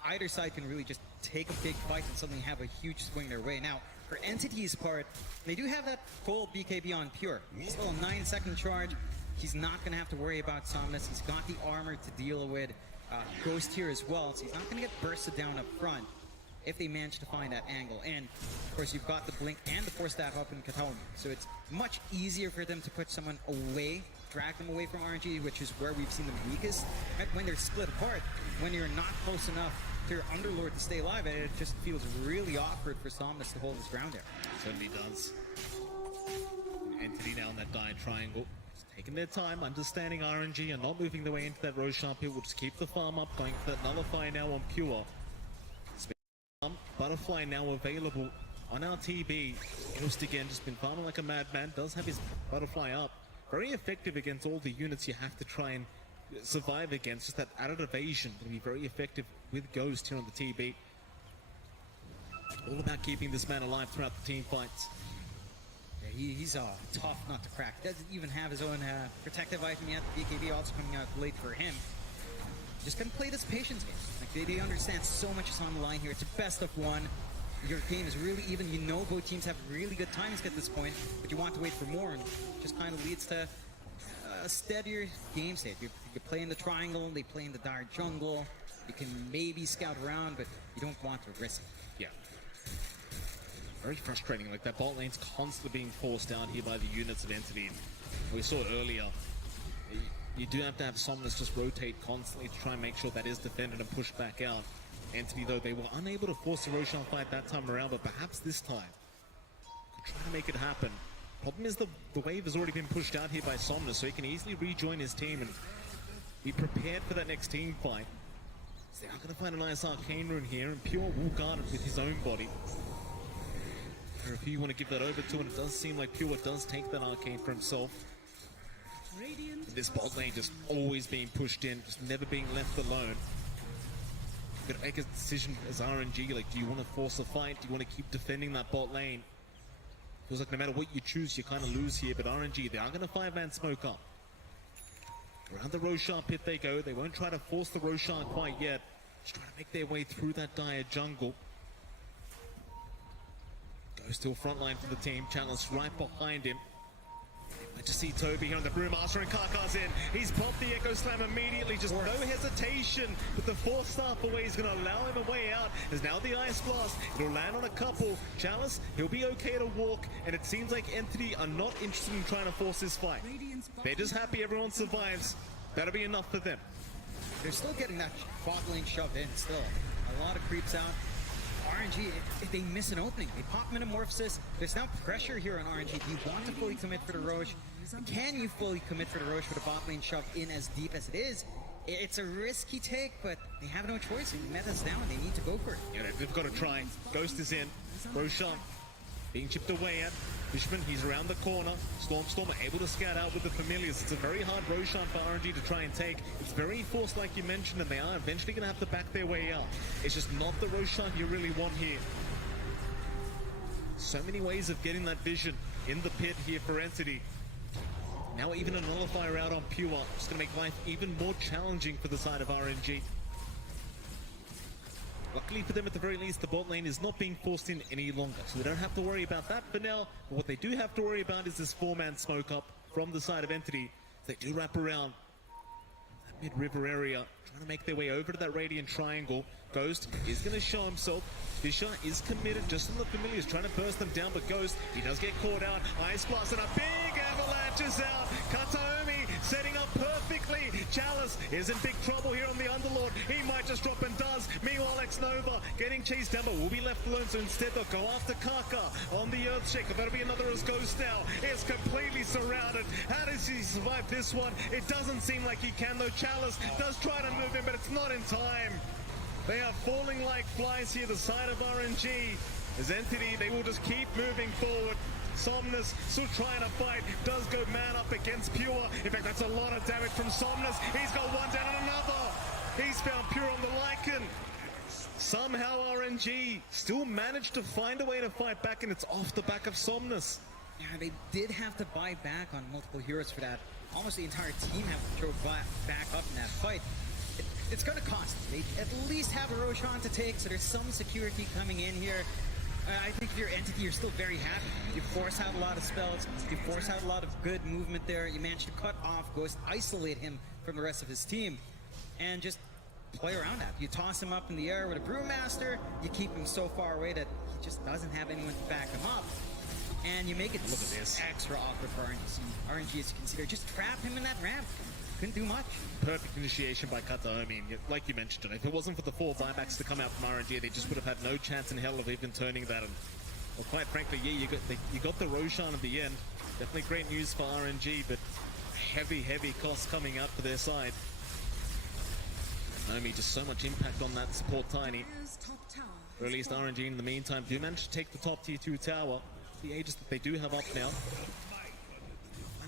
Either side can really just take a big fight and suddenly have a huge swing their way. Now, for Entity's part, they do have that full BKB on Pure. Still a 9-second charge. He's not going to have to worry about Somnus. He's got the armor to deal with Ghost here as well, so he's not going to get bursted down up front if they manage to find that angle. And, of course, you've got the Blink and the Force Staff up in Kataomi, so it's much easier for them to put someone away, drag them away from RNG, which is where we've seen them weakest. Right? When they're split apart, when you're not close enough to your Underlord to stay alive, it just feels really awkward for Somnus to hold his ground there. Certainly does. Entity now in that Dire Triangle. Just taking their time, understanding RNG and not moving their way into that Roshan pit. We'll just keep the farm up, going for that Nullify now on Pure. Butterfly now available on our TB. Ghost again, just been farming like a madman. Does have his Butterfly up. Very effective against all the units you have to try and survive against. Just that added evasion will be very effective with Ghost here on the TB. All about keeping this man alive throughout the team fights. Yeah, he's a tough nut to crack. Doesn't even have his own protective item yet. The BKB also coming out late for him. Just gonna play this patience game. Like, they understand so much is on the line here. It's a best of one. Your game is really even. You know both teams have really good timings at this point, but you want to wait for more, and just kind of leads to a steadier game state. You play in the triangle, they play in the Dire jungle. You can maybe scout around, but you don't want to risk it. Yeah. Very frustrating. Like, that bot lane's constantly being forced down here by the units of Entity. We saw it earlier. You do have to have Somnus just rotate constantly to try and make sure that is defended and pushed back out. Entity, though, they were unable to force the Roshan fight that time around, but perhaps this time could try to make it happen. Problem is the wave has already been pushed out here by Somnus, so he can easily rejoin his team and be prepared for that next team fight. So they are going to find a nice arcane rune here, and Pure will guard it with his own body. Or if you want to give that over to him, it does seem like Pure does take that arcane for himself. This bot lane just always being pushed in, just never being left alone. You've got to make a decision as RNG, like, do you want to force a fight? Do you want to keep defending that bot lane? Feels like no matter what you choose, you kind of lose here, but RNG, they are going to 5-man smoke up. Around the Roshan pit they go. They won't try to force the Roshan quite yet. Just trying to make their way through that Dire jungle. Goes still front line for the team. Chalice right behind him. I just see Toby here on the Brewmaster, and Kaka's in. He's popped the Echo Slam immediately, just no hesitation. But the 4-star away is going to allow him a way out. There's now the Ice Blast. It'll land on a couple. Chalice, he'll be okay to walk, and it seems like Entity are not interested in trying to force this fight. They're just happy everyone survives. That'll be enough for them. They're still getting that bot lane shoved in still. A lot of creeps out. RNG, if they miss an opening, they pop Metamorphosis. There's now pressure here on RNG. Do you want to fully commit for the Roche? Can you fully commit for the Roche with a bot lane shoved in as deep as it is? It's a risky take, but they have no choice. The meta's down. They need to go for it. Yeah, they've got to try. Ghost is in. Roshan being chipped away at. Fishman, he's around the corner. Storm able to scout out with the Familiars. It's a very hard Roshan for RNG to try and take. It's very forced, like you mentioned, and they are eventually going to have to back their way out. It's just not the Roshan you really want here. So many ways of getting that vision in the pit here for Entity. Now even a nullifier out on Pure. It's going to make life even more challenging for the side of RNG. Luckily for them, at the very least, the bot lane is not being forced in any longer, so they don't have to worry about that for now. But what they do have to worry about is this 4-man smoke up from the side of Entity. They do wrap around that mid-river area, trying to make their way over to that Radiant Triangle. Ghost is going to show himself. Fisher is committed just on the Familiars, trying to burst them down, but Ghost, he does get caught out. Ice Blast and a big avalanche is out. Kataomi setting up perfectly. Chalice is in big trouble here on the Underlord. He might just drop and does. Meanwhile, X-Nova getting chased down, but will be left alone, so instead they'll go after Kaka on the Earthshaker. That'll be another as Ghost now. Is completely surrounded. How does he survive this one? It doesn't seem like he can, though. Chalice does try to move in, but it's not in time. They are falling like flies here, the side of RNG. As Entity, they will just keep moving forward. Somnus still trying to fight, does go man up against Pure. In fact, that's a lot of damage from Somnus. He's got one down and another. He's found Pure on the Lycan. Somehow RNG still managed to find a way to fight back, and it's off the back of Somnus. Yeah, they did have to buy back on multiple heroes for that. Almost the entire team have to throw back up in that fight. It's going to cost them. They at least have a Roshan to take, so there's some security coming in here. I think if you're Entity, you're still very happy. You force out a lot of spells. You force out a lot of good movement there. You manage to cut off Ghost, isolate him from the rest of his team, and just play around that. You toss him up in the air with a Brewmaster. You keep him so far away that he just doesn't have anyone to back him up. And you make it extra awkward for RNG. RNG, as you consider, just trap him in that ramp. Couldn't do much. Perfect initiation by Kataomi. Like you mentioned, if it wasn't for the 4 buybacks to come out from RNG, they just would have had no chance in hell of even turning that. And, well, quite frankly, yeah, you got the Roshan at the end. Definitely great news for RNG, but heavy costs coming out for their side. Kataomi, just so much impact on that support Tiny. Or at least RNG in the meantime do manage to take the top tier 2 tower. The Aegis that they do have up now.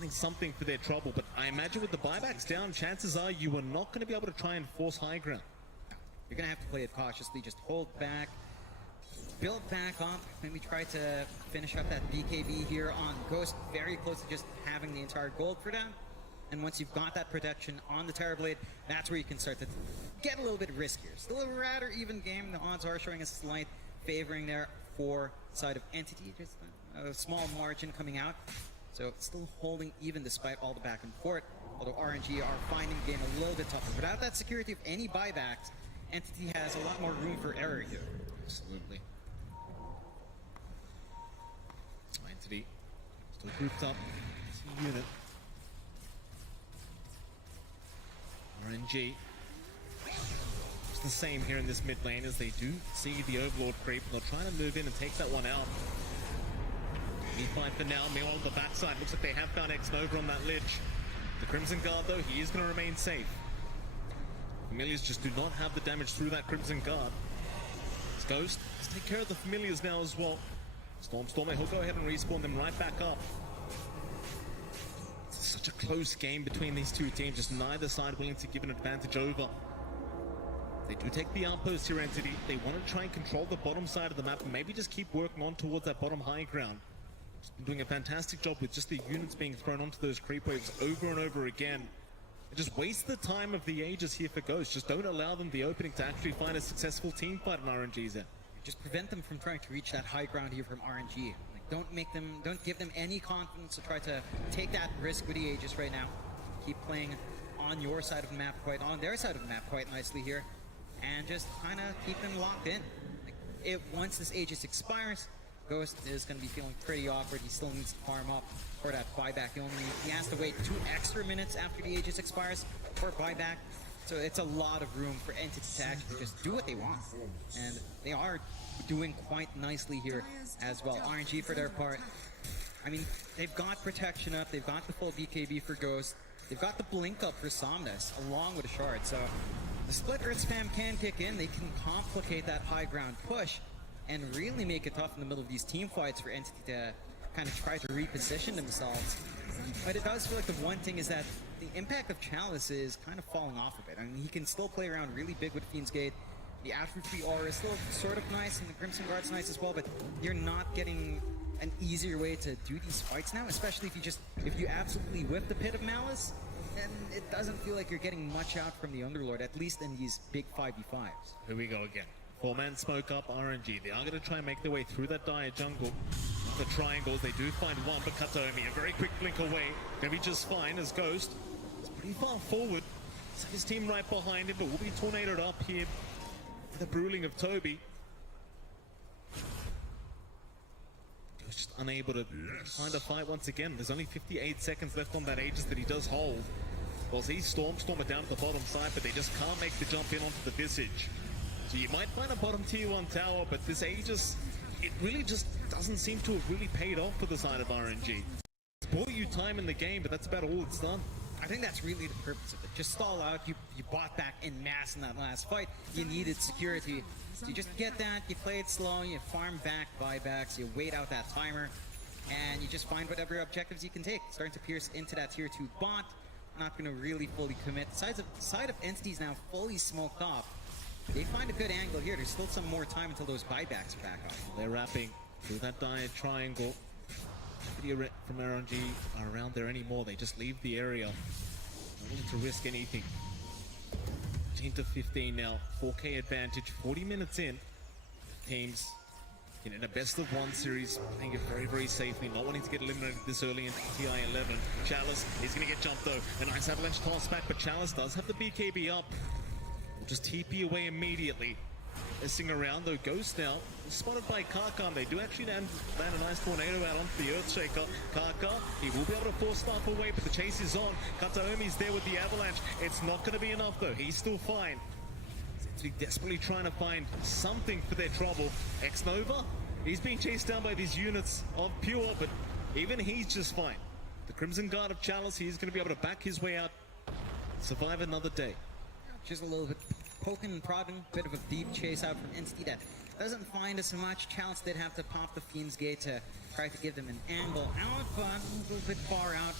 Something for their trouble, but I imagine with the buybacks down, chances are you are not going to be able to try and force high ground. You're going to have to play it cautiously, just hold back, build back up. Maybe try to finish up that BKB here on Ghost, very close to just having the entire gold for them. And once you've got that protection on the Terrorblade, that's where you can start to get a little bit riskier. Still a rather even game. The odds are showing a slight favoring there for side of Entity, just a small margin coming out. So it's still holding even despite all the back and forth, although RNG are finding the game a little bit tougher. Without that security of any buybacks, Entity has a lot more room for error here. Absolutely. Entity still grouped up as a unit. RNG. It's the same here in this mid lane as they do see the Overlord creep. They're trying to move in and take that one out. Fight for now. Meanwhile, on the backside, looks like they have found X-Nova on that ledge. The Crimson Guard, though, he is going to remain safe. Familiars just do not have the damage through that Crimson Guard. It's Ghost. Let's take care of the Familiars now as well. Stormer, he'll go ahead and respawn them right back up. It's such a close game between these two teams, just neither side willing to give an advantage over. They do take the outpost here, Entity. They want to try and control the bottom side of the map and maybe just keep working on towards that bottom high ground. Doing a fantastic job with just the units being thrown onto those creep waves over and over again. And just waste the time of the Aegis here for Ghost. Just don't allow them the opening to actually find a successful team fight in RNG's end. Just prevent them from trying to reach that high ground here from RNG. Like Don't give them any confidence to try to take that risk with the Aegis right now. Keep playing on your side of the map, on their side of the map quite nicely here, and just kind of keep them locked in. Once this Aegis expires, Ghost is going to be feeling pretty awkward. He still needs to farm up for that buyback. He has to wait 2 extra minutes after the Aegis expires for buyback. So it's a lot of room for Entity to actually just do what they want. And they are doing quite nicely here as well. RNG for their part, I mean, they've got protection up, they've got the full BKB for Ghost, they've got the blink up for Somnus along with a shard. So the split earth spam can kick in, they can complicate that high ground push and really make it tough in the middle of these team fights for Entity to kind of try to reposition themselves. But it does feel like the one thing is that the impact of Chalice is kind of falling off a bit. I mean, he can still play around really big with Fiend's Gate. The Atrophy aura is still sort of nice, and the Crimson Guard's nice as well, but you're not getting an easier way to do these fights now, especially if you absolutely whip the Pit of Malice, then it doesn't feel like you're getting much out from the Underlord, at least in these big 5v5s. Here we go again. 4-man smoke up RNG. They are going to try and make their way through that dire jungle. The triangles, they do find one, but Kataomi, a very quick blink away. Gonna be just fine as Ghost is pretty far forward. So his team right behind him, but will be tornadoed up here. The bruising of Toby. Ghost just unable to find a fight once again. There's only 58 seconds left on that Aegis that he does hold. Well, he's Stormer down at the bottom side, but they just can't make the jump in onto the Visage. So you might find a bottom tier 1 tower, but this Aegis, it really just doesn't seem to have really paid off for the side of RNG. It's bought you time in the game, but that's about all it's done. I think that's really the purpose of it. Just stall out. You bought back en masse in that last fight. You needed security. So you just get that, you play it slow, you farm back buybacks, you wait out that timer, and you just find whatever objectives you can take. Starting to pierce into that tier 2 bot. Not going to really fully commit. Side of Entity's now fully smoked off. They find a good angle here. There's still some more time until those buybacks are back up. They're wrapping through that dire triangle. Nobody from RNG are around there anymore. They just leave the area. Not willing to risk anything. 14 to 15 now. 4K advantage. 40 minutes in. Teams in a best of 1 series, playing it very, very safely, not wanting to get eliminated this early in TI 11. Chalice is going to get jumped though. A nice avalanche toss back, but Chalice does have the BKB up. Will just TP away immediately. Messing around though, Ghost now spotted by Karkar. They do actually land a nice tornado out onto the Earthshaker. Karkar, he will be able to force stuff away, but the chase is on. Kataomi's there with the avalanche. It's not going to be enough though. He's still fine. Seems to be desperately trying to find something for their trouble. X-Nova, he's being chased down by these units of Pure, but even he's just fine. The Crimson Guard of Chalice, he's going to be able to back his way out, survive another day. Just a little bit poking and prodding, bit of a deep chase out from Entity that doesn't find us much. Chalice did have to pop the Fiend's Gate to try to give them an angle out, but a little bit far out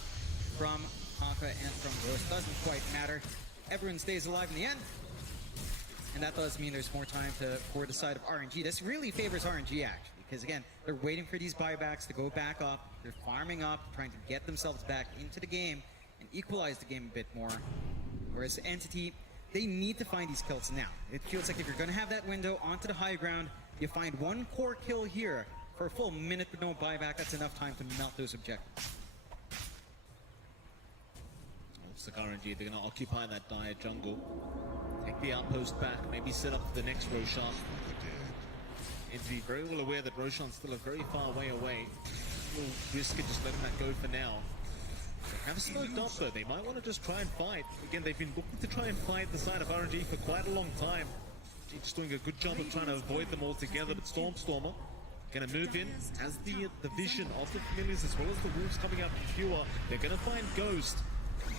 from Haka and from Ghost. Doesn't quite matter. Everyone stays alive in the end. And that does mean there's more time for the side of RNG. This really favors RNG actually, because again, they're waiting for these buybacks to go back up. They're farming up, trying to get themselves back into the game and equalize the game a bit more. Whereas Entity, they need to find these kills now. It feels like if you're going to have that window onto the high ground, you find one core kill here for a full minute with no buyback. That's enough time to melt those objectives. Looks like RNG, they're going to occupy that dire jungle. Take the outpost back, maybe set up the next Roshan. Entity very well aware that Roshan's still a very far way away. We'll risk it just letting that go for now. They have smoked up though, they might want to just try and fight. Again, they've been looking to try and fight the side of RNG for quite a long time. Just doing a good job of trying to avoid them altogether, but Stormer gonna move in, has the vision of the familiars as well as the wolves coming out from Pure. They're gonna find Ghost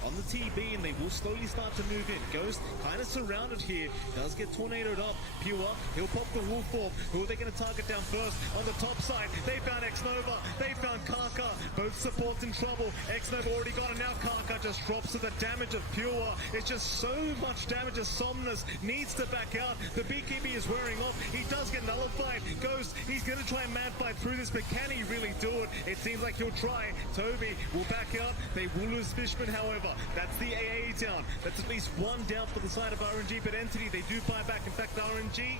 on the TB and they will slowly start to move in. Ghost kind of surrounded here, does get tornadoed up. Pure, he'll pop the wolf form. Who are they going to target down first? On the top side, they found X-Nova, they found Karkar. Both supports in trouble. X-Nova already got it, now Karkar just drops to the damage of Pure. It's just so much damage as Somnus needs to back out. The BKB is wearing off. He does get nullified. Ghost, he's going to try and mad fight through this, but can he really do it? It seems like he'll try. Toby will back out. They will lose Fishman, however. That's the AA down. That's at least one down for the side of RNG, but Entity, they do buy back. In fact, RNG,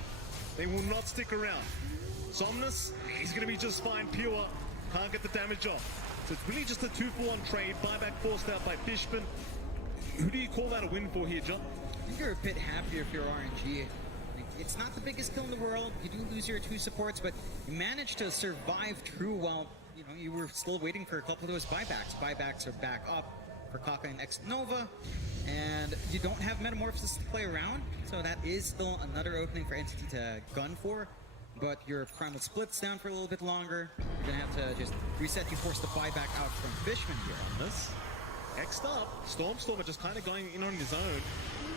they will not stick around. Somnus, he's going to be just fine. Pure, can't get the damage off. So it's really just a 2-for-1 trade. Buyback forced out by Fishman. Who do you call that a win for here, John? I think you're a bit happier if you're RNG. Like, it's not the biggest kill in the world. You do lose your 2 supports, but you managed to survive through while you were still waiting for a couple of those buybacks. Buybacks are back up for Kaka and X Nova, and you don't have Metamorphosis to play around, so that is still another opening for Entity to gun for. But your Primal Split's down for a little bit longer. You're gonna have to just reset. You force the buyback out from Fishman here. This X'd up. Stormstormer just kind of going in on his own.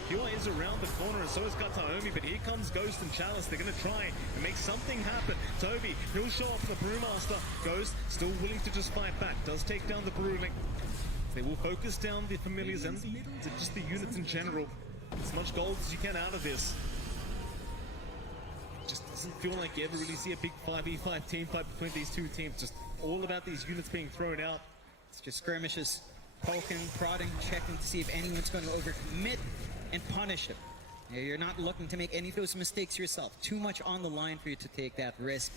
Pure is around the corner, and so is Kataomi, but here comes Ghost and Chalice. They're going to try and make something happen. Toby, he'll show off the Brewmaster. Ghost still willing to just fight back. Does take down the Brewling. They will focus down the Familiars and just the units in general. As much gold as you can out of this. It just doesn't feel like you ever really see a big 5v5 team fight between these two teams. Just all about these units being thrown out. It's just skirmishes, poking, prodding, checking to see if anyone's going to overcommit and punish him. You're not looking to make any of those mistakes yourself. Too much on the line for you to take that risk.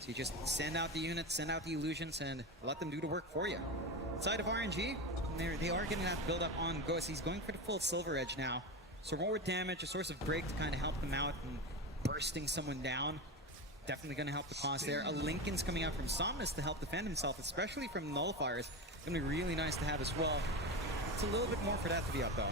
So you just send out the units, send out the illusions, and let them do the work for you. Side of RNG, they are getting that build up on Ghost. He's going for the full Silver Edge now. So more damage, a source of break to kind of help them out and bursting someone down. Definitely going to help the cause there. A Lincoln's coming out from Somnus to help defend himself, especially from Nullifiers. Going to be really nice to have as well. It's a little bit more for that to be up, though.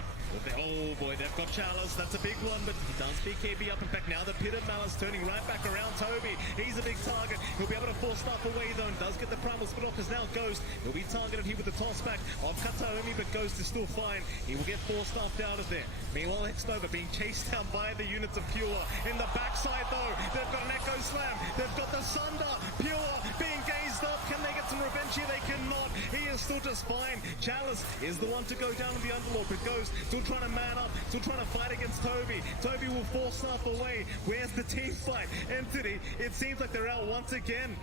Oh boy, they've got Chalice. That's a big one, but he does BKB up. In fact, now the Pit of Malice turning right back around Toby. He's a big target. He'll be able to force stuff away, though, and does get the Primal Split off. Is now Ghost. He'll be targeted here with the toss back of Kataomi, but Ghost is still fine. He will get 4 stuffed out of there. Meanwhile, X-Nova being chased down by the units of Pure. In the backside, though, they've got an Echo Slam. They've got the Sunder. Pure being gazed up. Can they get some revenge here? They cannot. He is still just fine. Chalice is the one to go down in the Underlord, but Ghost still trying to man up, still trying to fight against Toby. Toby will force stuff away. Where's the team fight? Entity, it seems like they're out once again.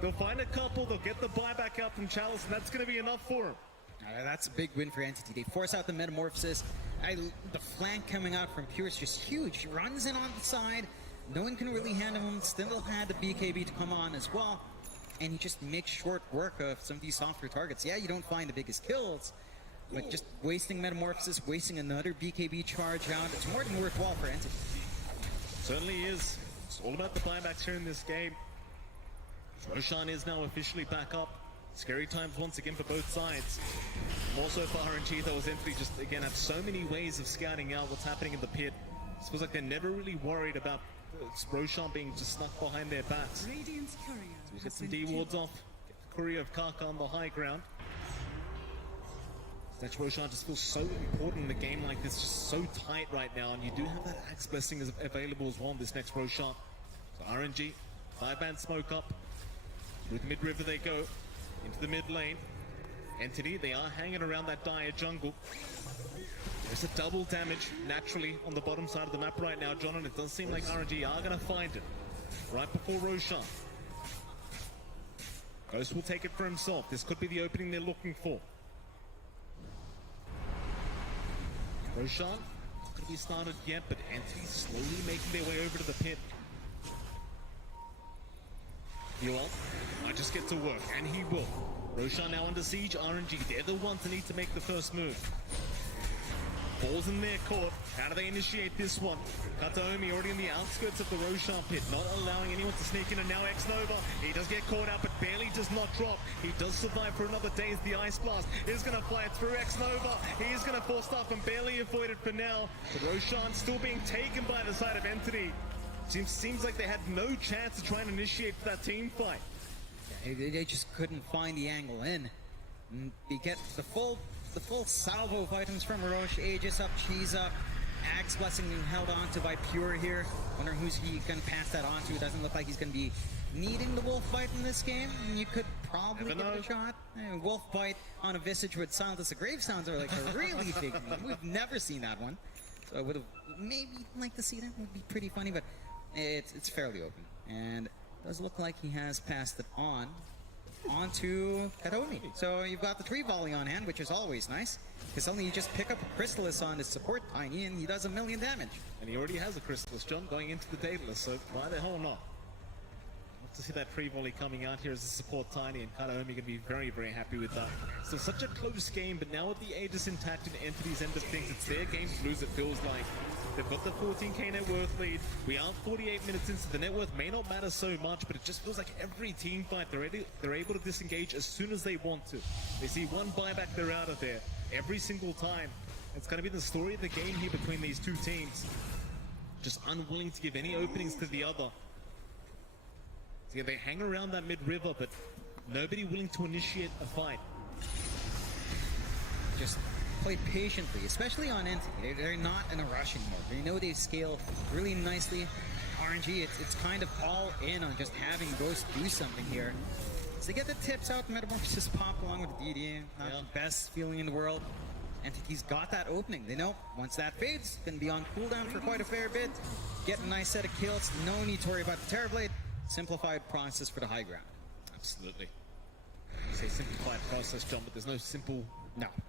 They'll find a couple, they'll get the buyback out from Chalice, and that's going to be enough for him. That's a big win for Entity. They force out the Metamorphosis. The flank coming out from Pure is just huge. He runs in on the side. No one can really handle him. Still had the BKB to come on as well. And he just makes short work of some of these softer targets. Yeah, you don't find the biggest kills, but just wasting Metamorphosis, wasting another BKB charge round, it's more than worthwhile for Entity. Certainly is. It's all about the buybacks here in this game. Roshan is now officially back up. Scary times once again for both sides. More so for RNG, though, as Entity just, again, have so many ways of scouting out what's happening in the pit. It feels like they're never really worried about Roshan being just snuck behind their backs. Radiant's courier So we get some D-wards off. Get the courier of Kaka on the high ground. That Roshan just feels so important in a game like this, just so tight right now, and you do have that Axe Blessing available as well in this next Roshan. So RNG, 5-band smoke up. Through the mid-river they go, into the mid lane. Entity, they are hanging around that dire jungle. There's a double damage, naturally, on the bottom side of the map right now, John, and it does seem like RNG are going to find it. Right before Roshan. Ghost will take it for himself. This could be the opening they're looking for. Roshan, not going to be started yet, but Entity slowly making their way over to the pit. Yuel, I just get to work, and he will. Roshan now under siege, RNG, they're the ones that need to make the first move. Ball's in their court. How do they initiate this one? Kataomi already in the outskirts of the Roshan pit, not allowing anyone to sneak in, and now X-Nova. He does get caught out, but barely does not drop. He does survive for another day as the Ice Blast is going to fly through X-Nova. He is going to force stuff and barely avoid it for now. But Roshan still being taken by the side of Entity. Seems like they had no chance to try and initiate that team fight. Yeah, they just couldn't find the angle in. And you get the full salvo of items from Roche. Aegis up, Cheese up, Axe Blessing being held on to by Pure here. Wonder who's he going to pass that on to. Doesn't look like he's going to be needing the Wolf Bite in this game. You could probably give it a shot. Wolf Bite on a Visage with Silence the Grave sounds are like a really big one. We've never seen that one. So I would have maybe liked to see that. It would be pretty funny, but it's fairly open. And it does look like he has passed it on onto Kataomi. So you've got the 3 volley on hand, which is always nice, because suddenly you just pick up a Chrysalis on his support Tiny, and he does 1 million damage. And he already has a Chrysalis, John, going into the Daedalus, so why the hell not? Love to see that free volley coming out here as a support Tiny, and Karaomi going to be very, very happy with that. So such a close game, but now with the Aegis intact and Entity's end of things, it's their game to lose, it feels like. They've got the 14k net worth lead. We are 48 minutes into the net worth. May not matter so much, but it just feels like every team fight, they're able to disengage as soon as they want to. They see one buyback, they're out of there. Every single time. It's going to be the story of the game here between these two teams. Just unwilling to give any openings to the other. So yeah, they hang around that mid-river, but nobody willing to initiate a fight. Just play patiently, especially on Entity. They're not in a rush anymore. They know they scale really nicely. RNG, it's kind of all in on just having Ghost do something here. So they get the tips out, Metamorph just pop along with DD. Not the best feeling in the world. Entity's got that opening. They know once that fades, gonna be on cooldown for quite a fair bit. Get a nice set of kills. No need to worry about the Terrorblade. Simplified process for the high ground. Absolutely. You say simplified process, John, but there's no simple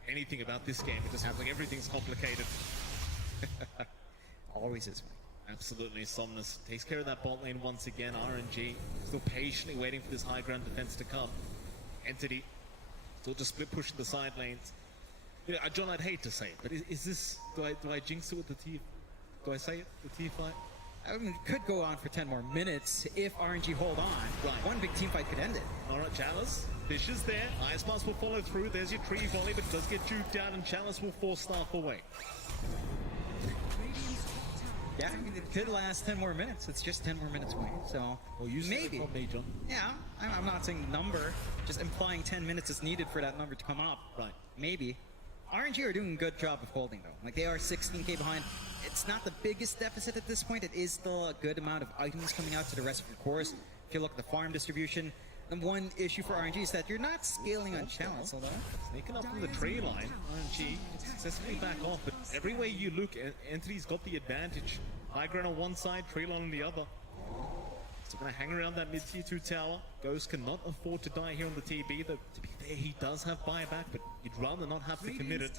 anything about this game. It just sounds like everything's complicated. Always is. Absolutely. Somnus takes care of that bot lane once again. RNG still patiently waiting for this high ground defense to come. Entity still just split pushing the side lanes. You know, John, I'd hate to say it, but is this, do I jinx it with the T? Do I say it, the T fight? I mean, it could go on for 10 more minutes if RNG hold on. Right. One big team fight could end it. Alright, Chalice. Fish is there. Ice Mask will follow through. There's your tree volley, but it does get juked out, and Chalice will force Staff away. Yeah, I mean, it could last 10 more minutes. It's just 10 more minutes away. So, Well, you said maybe. it from me, John. Yeah, I'm not saying the number, just implying 10 minutes is needed for that number to come up. Right. Maybe. RNG are doing a good job of holding, though. Like, they are 16k behind. It's not the biggest deficit at this point. It is still a good amount of items coming out to the rest of your course. If you look at the farm distribution, the one issue for RNG is that you're not scaling on Chalice, although. Sneaking up from the tree line, RNG successfully back off, but every way you look, Entity's got the advantage. High ground on one side, tree line on the other. Still going to hang around that mid-tier 2 tower. Ghost cannot afford to die here on the TB, though to be fair, he does have buyback, but you'd rather not have to commit it,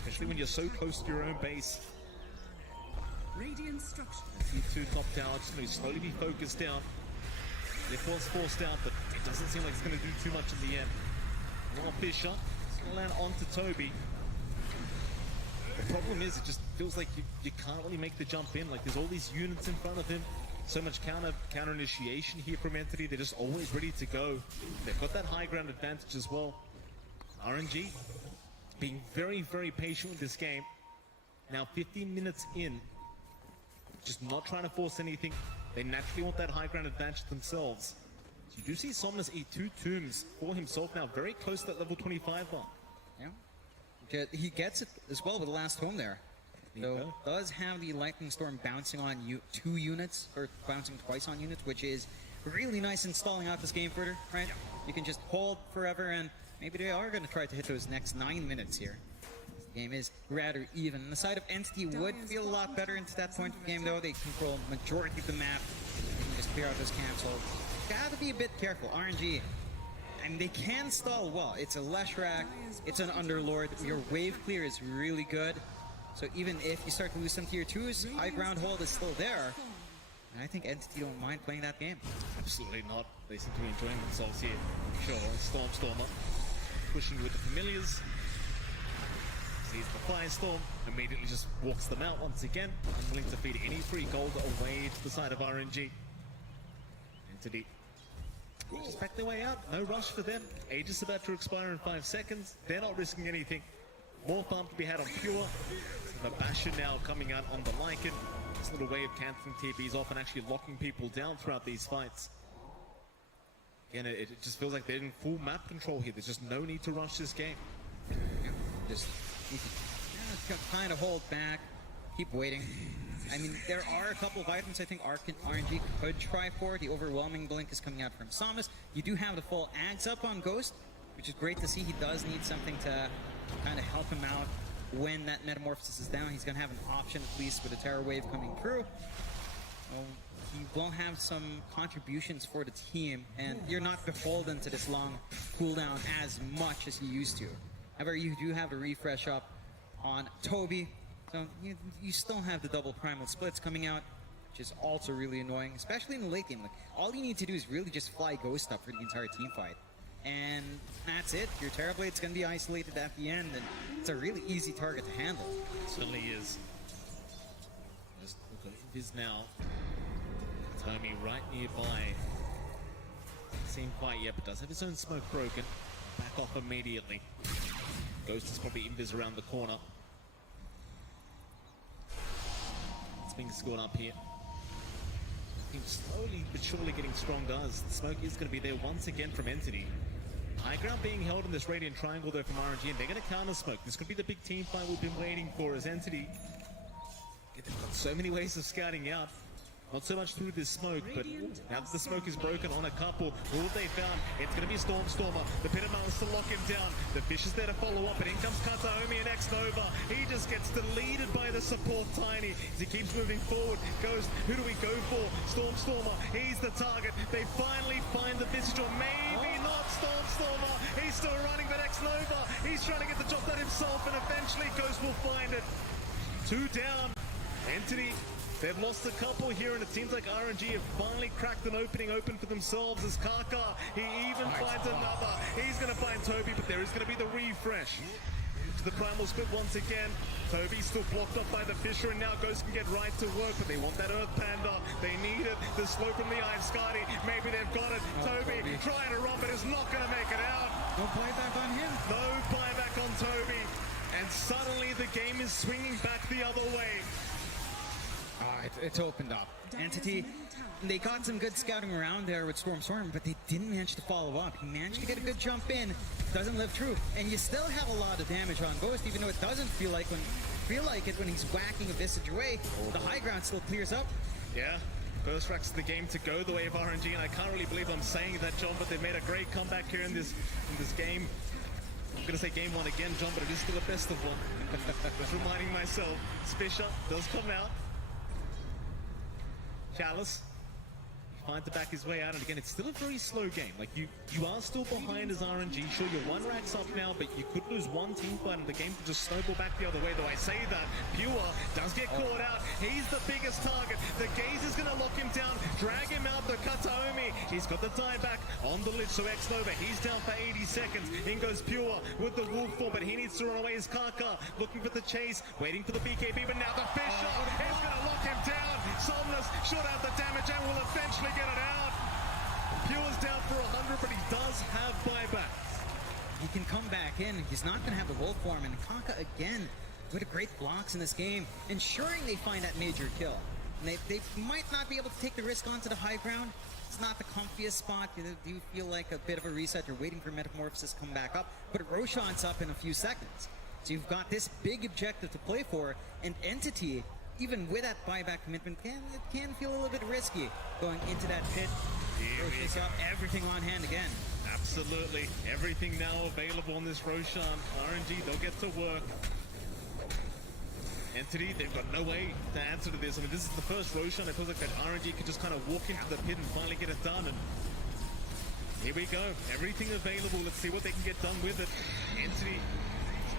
especially when you're so close to your own base. Radiant structure. Tier 2 top tower just going to slowly be focused down. It was forced out, but it doesn't seem like it's going to do too much in the end. Now Fisher, it's going to land onto Toby. The problem is, it just feels like you can't really make the jump in. Like, there's all these units in front of him. So much counter initiation here from Entity. They're just always ready to go. They've got that high ground advantage as well. RNG being very, very patient with this game. Now 15 minutes in, just not trying to force anything. They naturally want that high ground advantage themselves. So you do see Somnus eat 2 tombs for himself now, very close to that level 25 mark. Yeah. He gets it as well with the last home there. So does have the Lightning Storm bouncing on 2 units, or bouncing twice on units, which is really nice in stalling out this game further, right? You can just hold forever, and maybe they are going to try to hit those next 9 minutes here. This game is rather even. And the side of Entity would feel a lot better into that point of the game, though. They control majority of the map. They can just clear out those camps. So gotta be a bit careful. RNG, and they can stall well. It's a Leshrac, it's an Underlord. Your wave clear is really good. So even if you start to lose some tier 2s, high ground hold is still there. And I think Entity don't mind playing that game. Absolutely not. They seem to be enjoying themselves here. Sure, Stormer. Pushing with the familiars. Sees the Firestorm. Immediately just walks them out once again. Unwilling to feed any free gold away to the side of RNG. Entity just back their way out. No rush for them. Aegis about to expire in 5 seconds. They're not risking anything. More farm to be had on Pure. The Bastion now coming out on the Lycan. This little way of cancelling TBs off and actually locking people down throughout these fights. Again, it just feels like they're in full map control here. There's just no need to rush this game. Just kind of hold back, keep waiting. I mean, there are a couple of items I think RNG could try for. The overwhelming blink is coming out from Samus. You do have the full Ags up on Ghost, which is great to see. He does need something to kind of help him out when that metamorphosis is down. He's going to have an option, at least with a Terror Wave coming through. He will have some contributions for the team, and you're not beholden to this long cooldown as much as you used to. However, you do have a refresh up on Toby, so you still have the double primal splits coming out. which is also really annoying, especially in the late game. Like, all you need to do is really just fly Ghost up for the entire team fight. And that's it. Your Terrorblade's going to be isolated at the end, and it's a really easy target to handle. It certainly is. Just look at Invis now. Tommy right nearby. Same fight yet, but does have his own smoke broken. Back off immediately. Ghost is probably Invis around the corner. It's being scored up here. Team slowly but surely getting stronger as the smoke is going to be there once again from Entity. High ground being held in this Radiant Triangle though from RNG, and they're going to counter smoke. This could be the big team fight we've been waiting for as Entity. They've got so many ways of scouting out. Not so much through this smoke, but now that the smoke is broken on a couple, all they found, it's going to be Stormstormer. The Pit of Malice to lock him down. The Fish is there to follow up, and in comes Kataomi and X-Nova. He just gets deleted by the support Tiny as he keeps moving forward. Ghost, who do we go for? Stormstormer, he's the target. They finally find the Visage, or maybe not Stormstormer. He's still running, but X-Nova, he's trying to get the job done himself, and eventually Ghost will find it. 2 down. Entity, they've lost a couple here, and it seems like RNG have finally cracked an opening open for themselves as Kaka, he even finds another. He's going to find Toby, but there is going to be the refresh. To the Primal Split once again. Toby's still blocked up by the Fisher, and now Ghost can get right to work, but they want that Earth Panda. They need it. The slow from the Eye of Skadi. Maybe they've got it. Toby trying to run, but is not going to make it out. No buyback on him. No buyback on Toby. And suddenly the game is swinging back the other way. It's opened up. Entity, they got some good scouting around there with Storm, but they didn't manage to follow up. He managed to get a good jump in, doesn't live true, and you still have a lot of damage on Ghost, even though it doesn't feel like it when he's whacking a Visage away. The high ground still clears up. Yeah, Ghost racks the game to go the way of RNG, and I can't really believe I'm saying that, John, but they've made a great comeback here in this game. I'm going to say game 1 again, John, but it is still a best of one. Just reminding myself, Fisher does come out. Chalice, he finds to back his way out, and again, it's still a very slow game. Like, you are still behind as RNG. Sure, you're 1 racks up now, but you could lose one team fight, and the game could just snowball back the other way. Though I say that, Pure does get caught out. He's the biggest target. The Gaze is going to lock him down, drag him out. The Kataomi, he's got the tie back on the Lich, so X-Nova, he's down for 80 seconds. In goes Pure with the Wolf form, but he needs to run away as Kaka, looking for the chase, waiting for the BKB, but now the Fisher is going to lock him down. Somnus short out the damage and will eventually get it out. Pure's down for 100, but he does have buybacks. He can come back in. He's not going to have the Wolf form, and Kaka again with great blocks in this game, ensuring they find that major kill. And they might not be able to take the risk onto the high ground. It's not the comfiest spot. You do feel like a bit of a reset. You're waiting for Metamorphosis to come back up, but Roshan's up in a few seconds. So you've got this big objective to play for, and Entity, even with that buyback commitment, can feel a little bit risky going into that pit. Roshan's got everything on hand again. Absolutely. Everything now available on this Roshan. RNG, they'll get to work. Entity, they've got no way to answer to this. I mean, this is the first Roshan. It feels like that RNG could just kind of walk into the pit and finally get it done. And here we go. Everything available. Let's see what they can get done with it. Entity,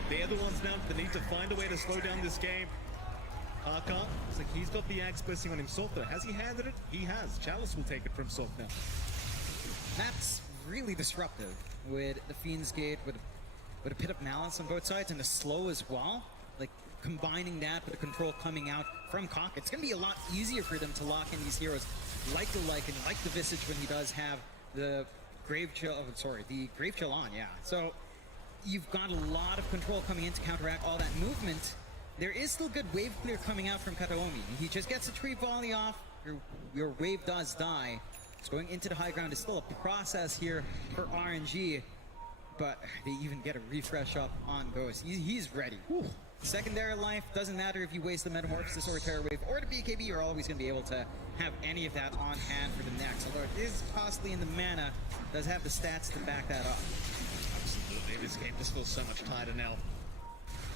they're the ones now that need to find a way to slow down this game. Kaka, looks like he's got the axe blessing on himself though. Has he handed it? He has. Chalice will take it for himself now. That's really disruptive with the Fiend's Gate, with a Pit of Malice on both sides, and the slow as well. Like, combining that with the control coming out from Kaka, it's going to be a lot easier for them to lock in these heroes like the Lycan, like the Visage when he does have the Grave Chill on, yeah. So you've got a lot of control coming in to counteract all that movement. There is still good wave clear coming out from Kataomi. He just gets a tree volley off, your wave does die. So going into the high ground is still a process here for RNG, but they even get a refresh up on Ghost. He's ready. Whew. Secondary life, doesn't matter if you waste the Metamorphosis or Terror Wave or the BKB, you're always going to be able to have any of that on hand for the next. Although it is costly in the mana, does have the stats to back that up. Absolutely, this game just feels so much tighter now.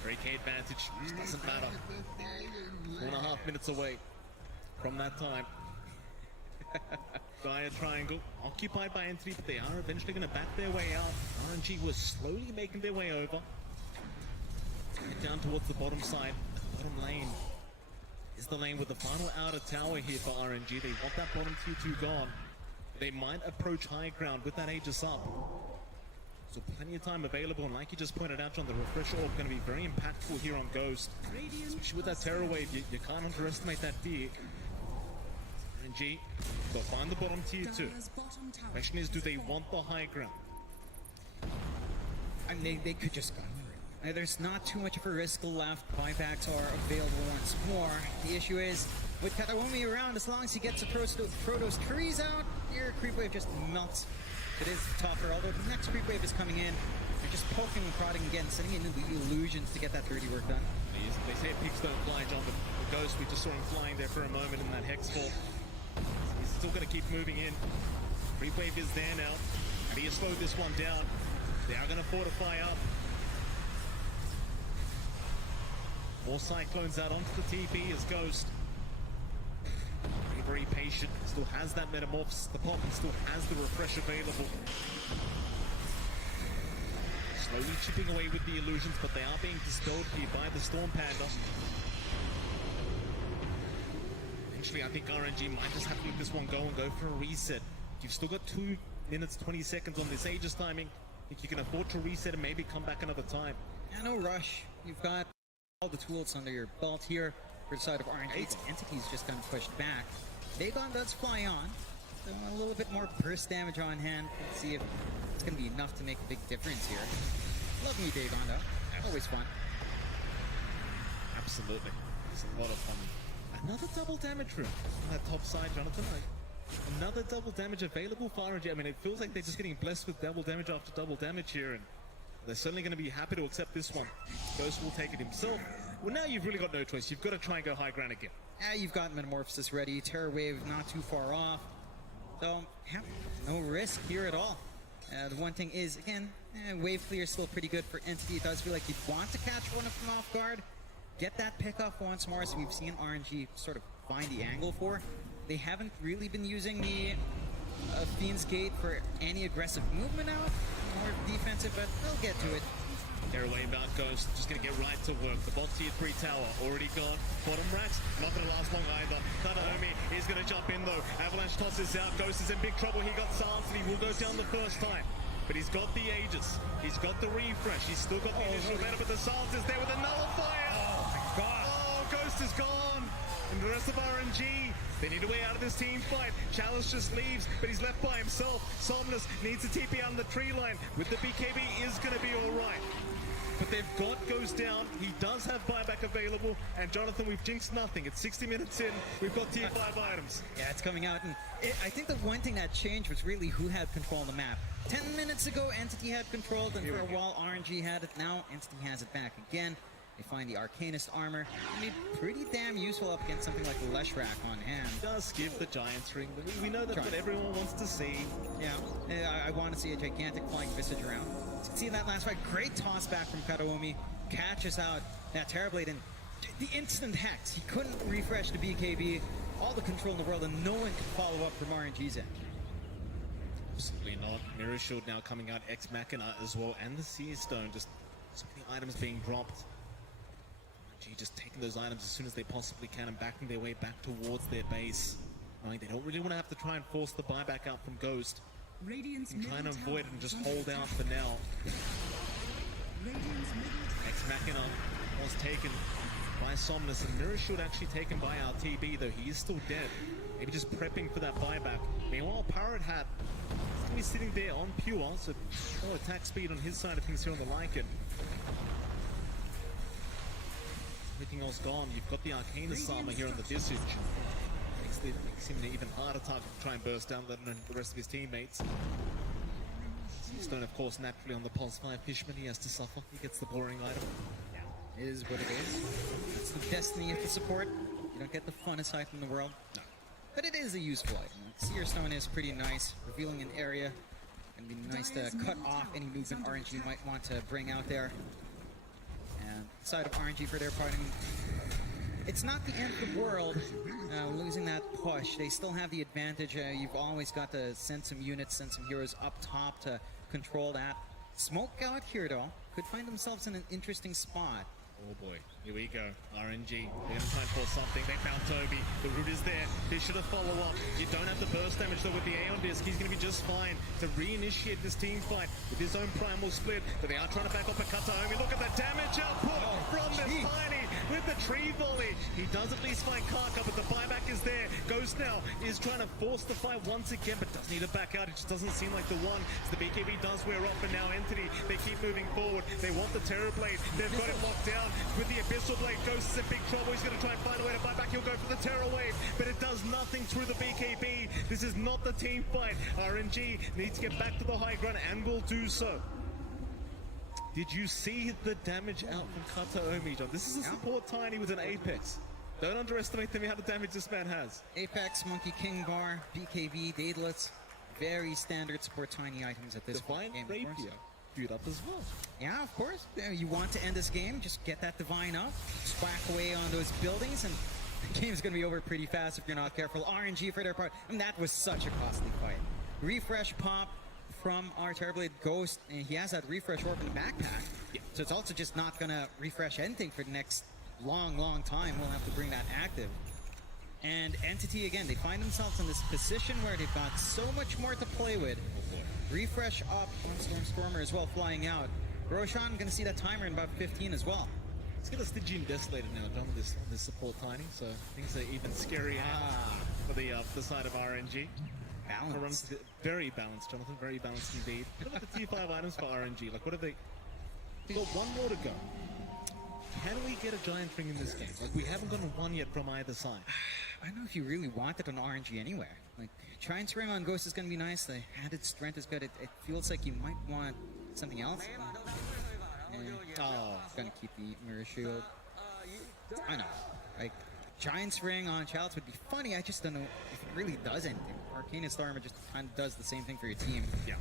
Barricade advantage, just doesn't matter. 4.5 minutes away from that time. Dire Triangle, occupied by Entity, but they are eventually going to back their way out. RNG was slowly making their way over. Get down towards the bottom side, the bottom lane. is the lane with the final outer tower here for RNG. They want that bottom tier 2 gone. They might approach high ground with that Aegis up. So plenty of time available, and like you just pointed out, John, the refresh orb going to be very impactful here on Ghost. Especially with that Terror Wave, you can't underestimate that fear. RNG, they'll find the bottom tier 2. Dire's bottom tower Question is, do they has want the high ground? I mean, they could just go for it. There's not too much of a risk left. Buybacks are available once more. The issue is, with Kataomi around, as long as he gets the Protoss trees out, your creep wave just melts. It is tougher, although the next creep wave is coming in. They're just poking and prodding again, sending in the illusions to get that dirty work done. They say pigs don't fly, John, but the Ghost, we just saw him flying there for a moment in that Hex fall. He's still going to keep moving in. Creep wave is there now. And he has slowed this one down. They are going to fortify up. More Cyclones out onto the TP as Ghost. Very patient, still has that Metamorphosis, the pop, and still has the refresh available. Slowly chipping away with the illusions, but they are being dispelled here by the Storm Panda. Eventually, I think RNG might just have to let this one go and go for a reset. You've still got 2 minutes, 20 seconds on this Aegis timing. I think you can afford to reset and maybe come back another time. Yeah, no rush. You've got all the tools under your belt here. For the side of RNG, Entity's just gotten pushed back. Dagon does fly on. So a little bit more burst damage on hand. Let's see if it's going to be enough to make a big difference here. Love me, Dagon, though. Always fun. Absolutely. It's a lot of fun. Another double damage room on that top side, Jonathan. Another double damage available for RNG. I mean, it feels like they're just getting blessed with double damage after double damage here, and they're certainly going to be happy to accept this one. Ghost will take it himself. Well, now you've really got no choice. You've got to try and go high ground again. Yeah, you've got Metamorphosis ready. Terror Wave not too far off. So, yeah, no risk here at all. The one thing is, again, wave clear is still pretty good for Entity. It does feel like you'd want to catch one of them off guard. Get that pick off once more, so we've seen RNG sort of find the angle for. They haven't really been using the Fiend's Gate for any aggressive movement out. More defensive, but they'll get to it. They're away about Ghost, just going to get right to work. The bot tier 3 tower already gone. Bottom racks, not going to last long either. Kataomi is going to jump in though. Avalanche tosses out. Ghost is in big trouble. He got silenced and he will go down the first time. But he's got the Aegis. He's got the refresh. He's still got the initial meta, but the silence is there with a nullifier. Oh my god. Oh, Ghost is gone. And the rest of RNG, they need a way out of this team fight. Chalice just leaves, but he's left by himself. Somnus needs a TP out on the tree line. With the BKB is going to be all right. But they've got Ghost down. He does have buyback available. And Jonathan, we've jinxed nothing. It's 60 minutes in. We've got tier 5 items. Yeah, it's coming out. And I think the one thing that changed was really who had control of the map. 10 minutes ago, Entity had controlled, and for a while, RNG had it. Now, Entity has it back again. They find the Arcanist armor. I mean, pretty damn useful up against something like the Leshrac on hand. He does give the Giants ring. We know that's what everyone wants to see. Yeah, I want to see a gigantic flying visage around. See that last fight? Great toss back from Kataomi. Catches out that Terrorblade, and the instant hex. He couldn't refresh the BKB. All the control in the world, and no one could follow up from RNG's end. Absolutely not. Mirror Shield now coming out. Ex Machina as well, and the Sea Stone. Just so many items being dropped. RNG just taking those items as soon as they possibly can and backing their way back towards their base. Knowing they don't really want to have to try and force the buyback out from Ghost. Radiant's And trying to middle avoid it tower and just is hold under out attack. for now. Radiant's middle tower. Ex Machina was taken by Somnus, and Mirror Shield actually taken by our TB, though he is still dead. Maybe just prepping for that buyback. Meanwhile, Pirate Hat is going to be sitting there on pure, so more attack speed on his side of things here on the Lycan. Everything else gone. You've got the Arcanist armor here on the Visage. Makes him an even harder target to try and burst down than the rest of his teammates. Stone, of course, naturally on the Pulse 5 Fishman, he has to suffer. He gets the boring item. It is what it is. It's the destiny of the support. You don't get the funnest item in the world. No. But it is a useful item. Seer Stone is pretty nice, revealing an area. And be nice to cut off any movement RNG might want to bring out there. And side of RNG for their part, I mean, it's not the end of the world losing that push. They still have the advantage. You've always got to send some units, send some heroes up top to control that. Smoke out here, though, could find themselves in an interesting spot. Oh boy, here we go. RNG, they're gonna try and force something. They found Toby. The root is there. They should have follow up. You don't have the burst damage though with the Aeon Disc. He's gonna be just fine to reinitiate this team fight with his own primal split. But they are trying to back up a Kataomi. Look at the damage output from this Tiny with the tree volley. He does at least find Karka, but the buyback is there. Ghost now is trying to force the fight once again, but does need to back out. It just doesn't seem like the one. So the BKB does wear off, and now Entity, they keep moving forward. They want the Terror Blade. They've got it locked down with the Abyssal Blade. Ghost is in big trouble. He's going to try and find a way to buy back. He'll go for the Terror Wave, but it does nothing through the BKB. This is not the team fight. RNG needs to get back to the high ground and will do so. Did you see the damage out from Kataomi, John? This is a support Tiny with an Apex. Don't underestimate the amount of damage this man has. Apex, Monkey King Bar, BKB, Daedalus. Very standard support Tiny items at this point. Divine Rapier queued up as well. Yeah, of course. You want to end this game, just get that Divine up, swack away on those buildings, and the game's going to be over pretty fast if you're not careful. RNG for their part, and that was such a costly fight. Refresh pop from our Terrorblade Ghost, and he has that refresh orb in the backpack. Yeah. So it's also just not going to refresh anything for the next long time. We'll have to bring that active. And Entity, again, they find themselves in this position where they've got so much more to play with. Refresh up on Stormer as well, flying out. Roshan going to see that timer in about 15 as well. Let's get a Stygian Desolator now done with this support Tiny, so things are even scarier for the side of RNG. Balance. Very balanced, Jonathan, very balanced indeed. What about the T5 items for RNG? Like, what have they... They've got one more to go. Can we get a Giant Ring in this game? Like, we haven't gotten one yet from either side. I don't know if you really want it on RNG anywhere. Like, Giant's Ring on Ghost is going to be nice. The added strength is good. It feels like you might want something else. It's going to keep the Mirror Shield. I know. Like, Giant's Ring on Chalice would be funny. I just don't know if it really does anything. Arcanist Armor just kind of does the same thing for your team. Yeah.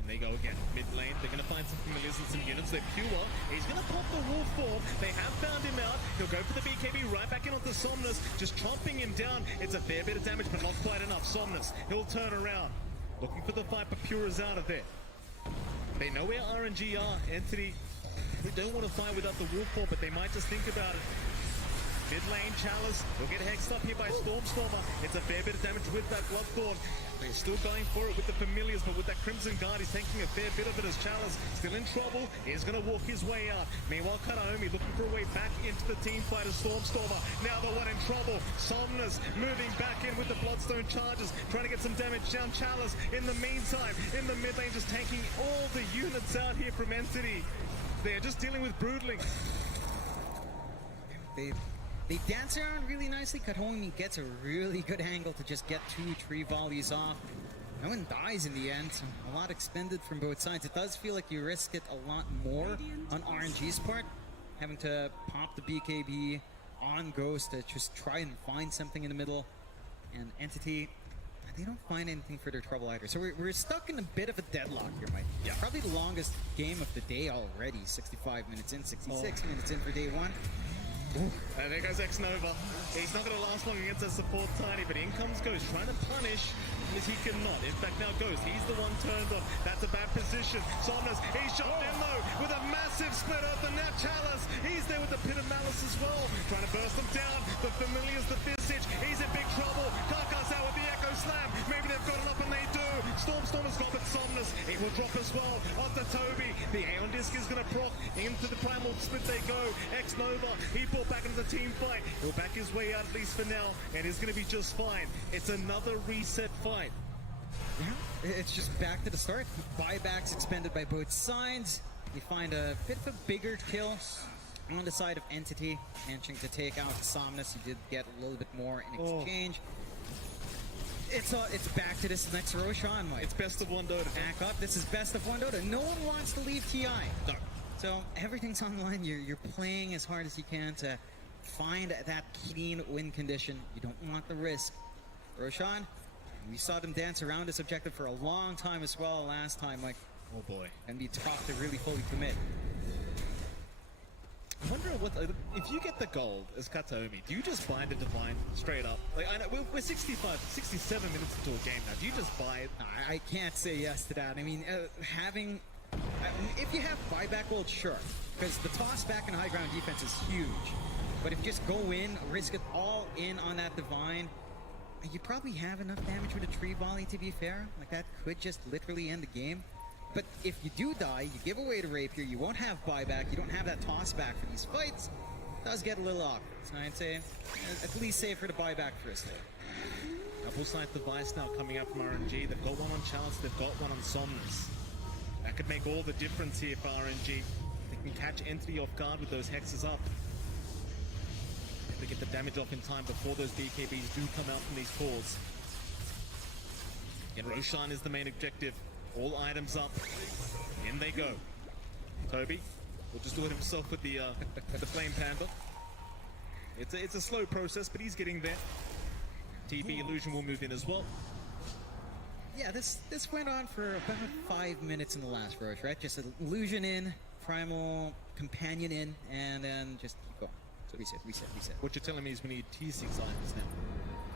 And they go again. Mid lane, they're going to find some familiars and some units. They're pure. He's going to pop the wolf form. They have found him out. He'll go for the BKB right back in onto Somnus, just chomping him down. It's a fair bit of damage, but not quite enough. Somnus, he'll turn around. Looking for the fight, but Pure is out of there. They know where RNG are. Entity, we don't want to fight without the wolf form, but they might just think about it. Mid lane, Chalice will get hexed up here by Stormer. It's a fair bit of damage with that Bloodthorn. They're still going for it with the Familiars, but with that Crimson Guard, he's taking a fair bit of it as Chalice still in trouble. He's going to walk his way out. Meanwhile, Kataomi looking for a way back into the team fight as Stormer. Now the one in trouble. Somnus moving back in with the Bloodstone charges, trying to get some damage down. Chalice in the meantime, in the mid lane, just taking all the units out here from Entity. They're just dealing with Broodling. They dance around really nicely. Kataomi gets a really good angle to just get 2 tree volleys off. No one dies in the end. A lot expended from both sides. It does feel like you risk it a lot more on RNG's part, having to pop the BKB on Ghost to just try and find something in the middle. And Entity, they don't find anything for their trouble either. So we're stuck in a bit of a deadlock here, Mike. Yeah. Probably the longest game of the day already. 65 minutes in, 66 minutes in for day one. And there goes X-Nova. He's not going to last long against that support Tiny, but in comes Ghost, trying to punish as he cannot. In fact, now Ghost, he's the one turned on. That's a bad position. Somnus, he's shot down low with a massive split open. Now Chalice, he's there with the Pit of Malice as well, trying to burst them down. The Familiars, the Visage, he's in big trouble. Karka's out with the Echo Slam. Maybe they've got it up, and they do. Stormer's got, but Somnus, it will drop as well onto Toby. The Aeon Disc is going to proc into the Primal Split. They go. X-Nova, he brought back into the team fight. He'll back his way out at least for now, and it's going to be just fine. It's another reset fight. Yeah, it's just back to the start. Buybacks expended by both sides. You find a bit of a bigger kill on the side of Entity, managing to take out Somnus. You did get a little bit more in exchange. It's back to this next Roshan, Mike. It's best of one Dota. Back up. This is best of one Dota. No one wants to leave TI. No. So everything's online. You're playing as hard as you can to find that clean win condition. You don't want the risk. Roshan, we saw them dance around this objective for a long time as well last time. Like, oh boy, and be tough to really fully commit. I wonder what if you get the gold as Kataomi, do you just buy the Divine straight up? Like, I know we're 65, 67 minutes into a game now. Do you just buy it? I can't say yes to that. I mean, having If you have buyback ult, sure. Because the toss back and high ground defense is huge. But if you just go in, risk it all in on that Divine, you probably have enough damage with a tree volley, to be fair. Like, that could just literally end the game. But if you do die, you give away the rapier, you won't have buyback, you don't have that toss back for these fights. It does get a little awkward. So I'd say at least save for the buyback first. Double side device now coming up from RNG. They've got one on Chalice, they've got one on Somnus. That could make all the difference here for RNG. They can catch Entity off guard with those hexes up. If they get the damage off in time before those BKBs do come out from these cores. And Roshan is the main objective. All items up. In they go. Toby will just do it himself with the Flame Panda. It's a slow process, but he's getting there. TB Illusion will move in as well. Yeah, this went on for about 5 minutes in the last Roche, right? Just an Illusion in, Primal Companion in, and then just keep going. So reset. What you're telling me is we need T6 items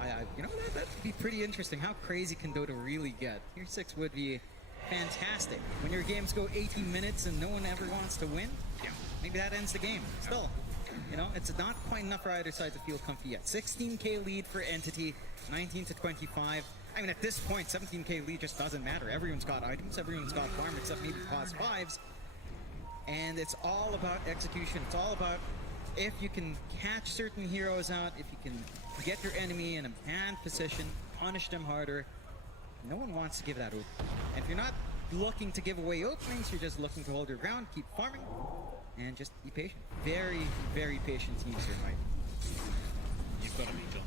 now. You know, that'd be pretty interesting. How crazy can Dota really get? Tier 6 would be fantastic. When your games go 18 minutes and no one ever wants to win, yeah, maybe that ends the game. Still, you know, it's not quite enough for either side to feel comfy yet. 16k lead for Entity, 19 to 25. I mean, at this point, 17k lead just doesn't matter. Everyone's got items, everyone's got farm, except maybe class 5s. And it's all about execution. It's all about if you can catch certain heroes out, if you can get your enemy in a bad position, punish them harder. No one wants to give that opening. And if you're not looking to give away openings, you're just looking to hold your ground, keep farming, and just be patient. Very, very patient teams here, Mike. You've got to be, John.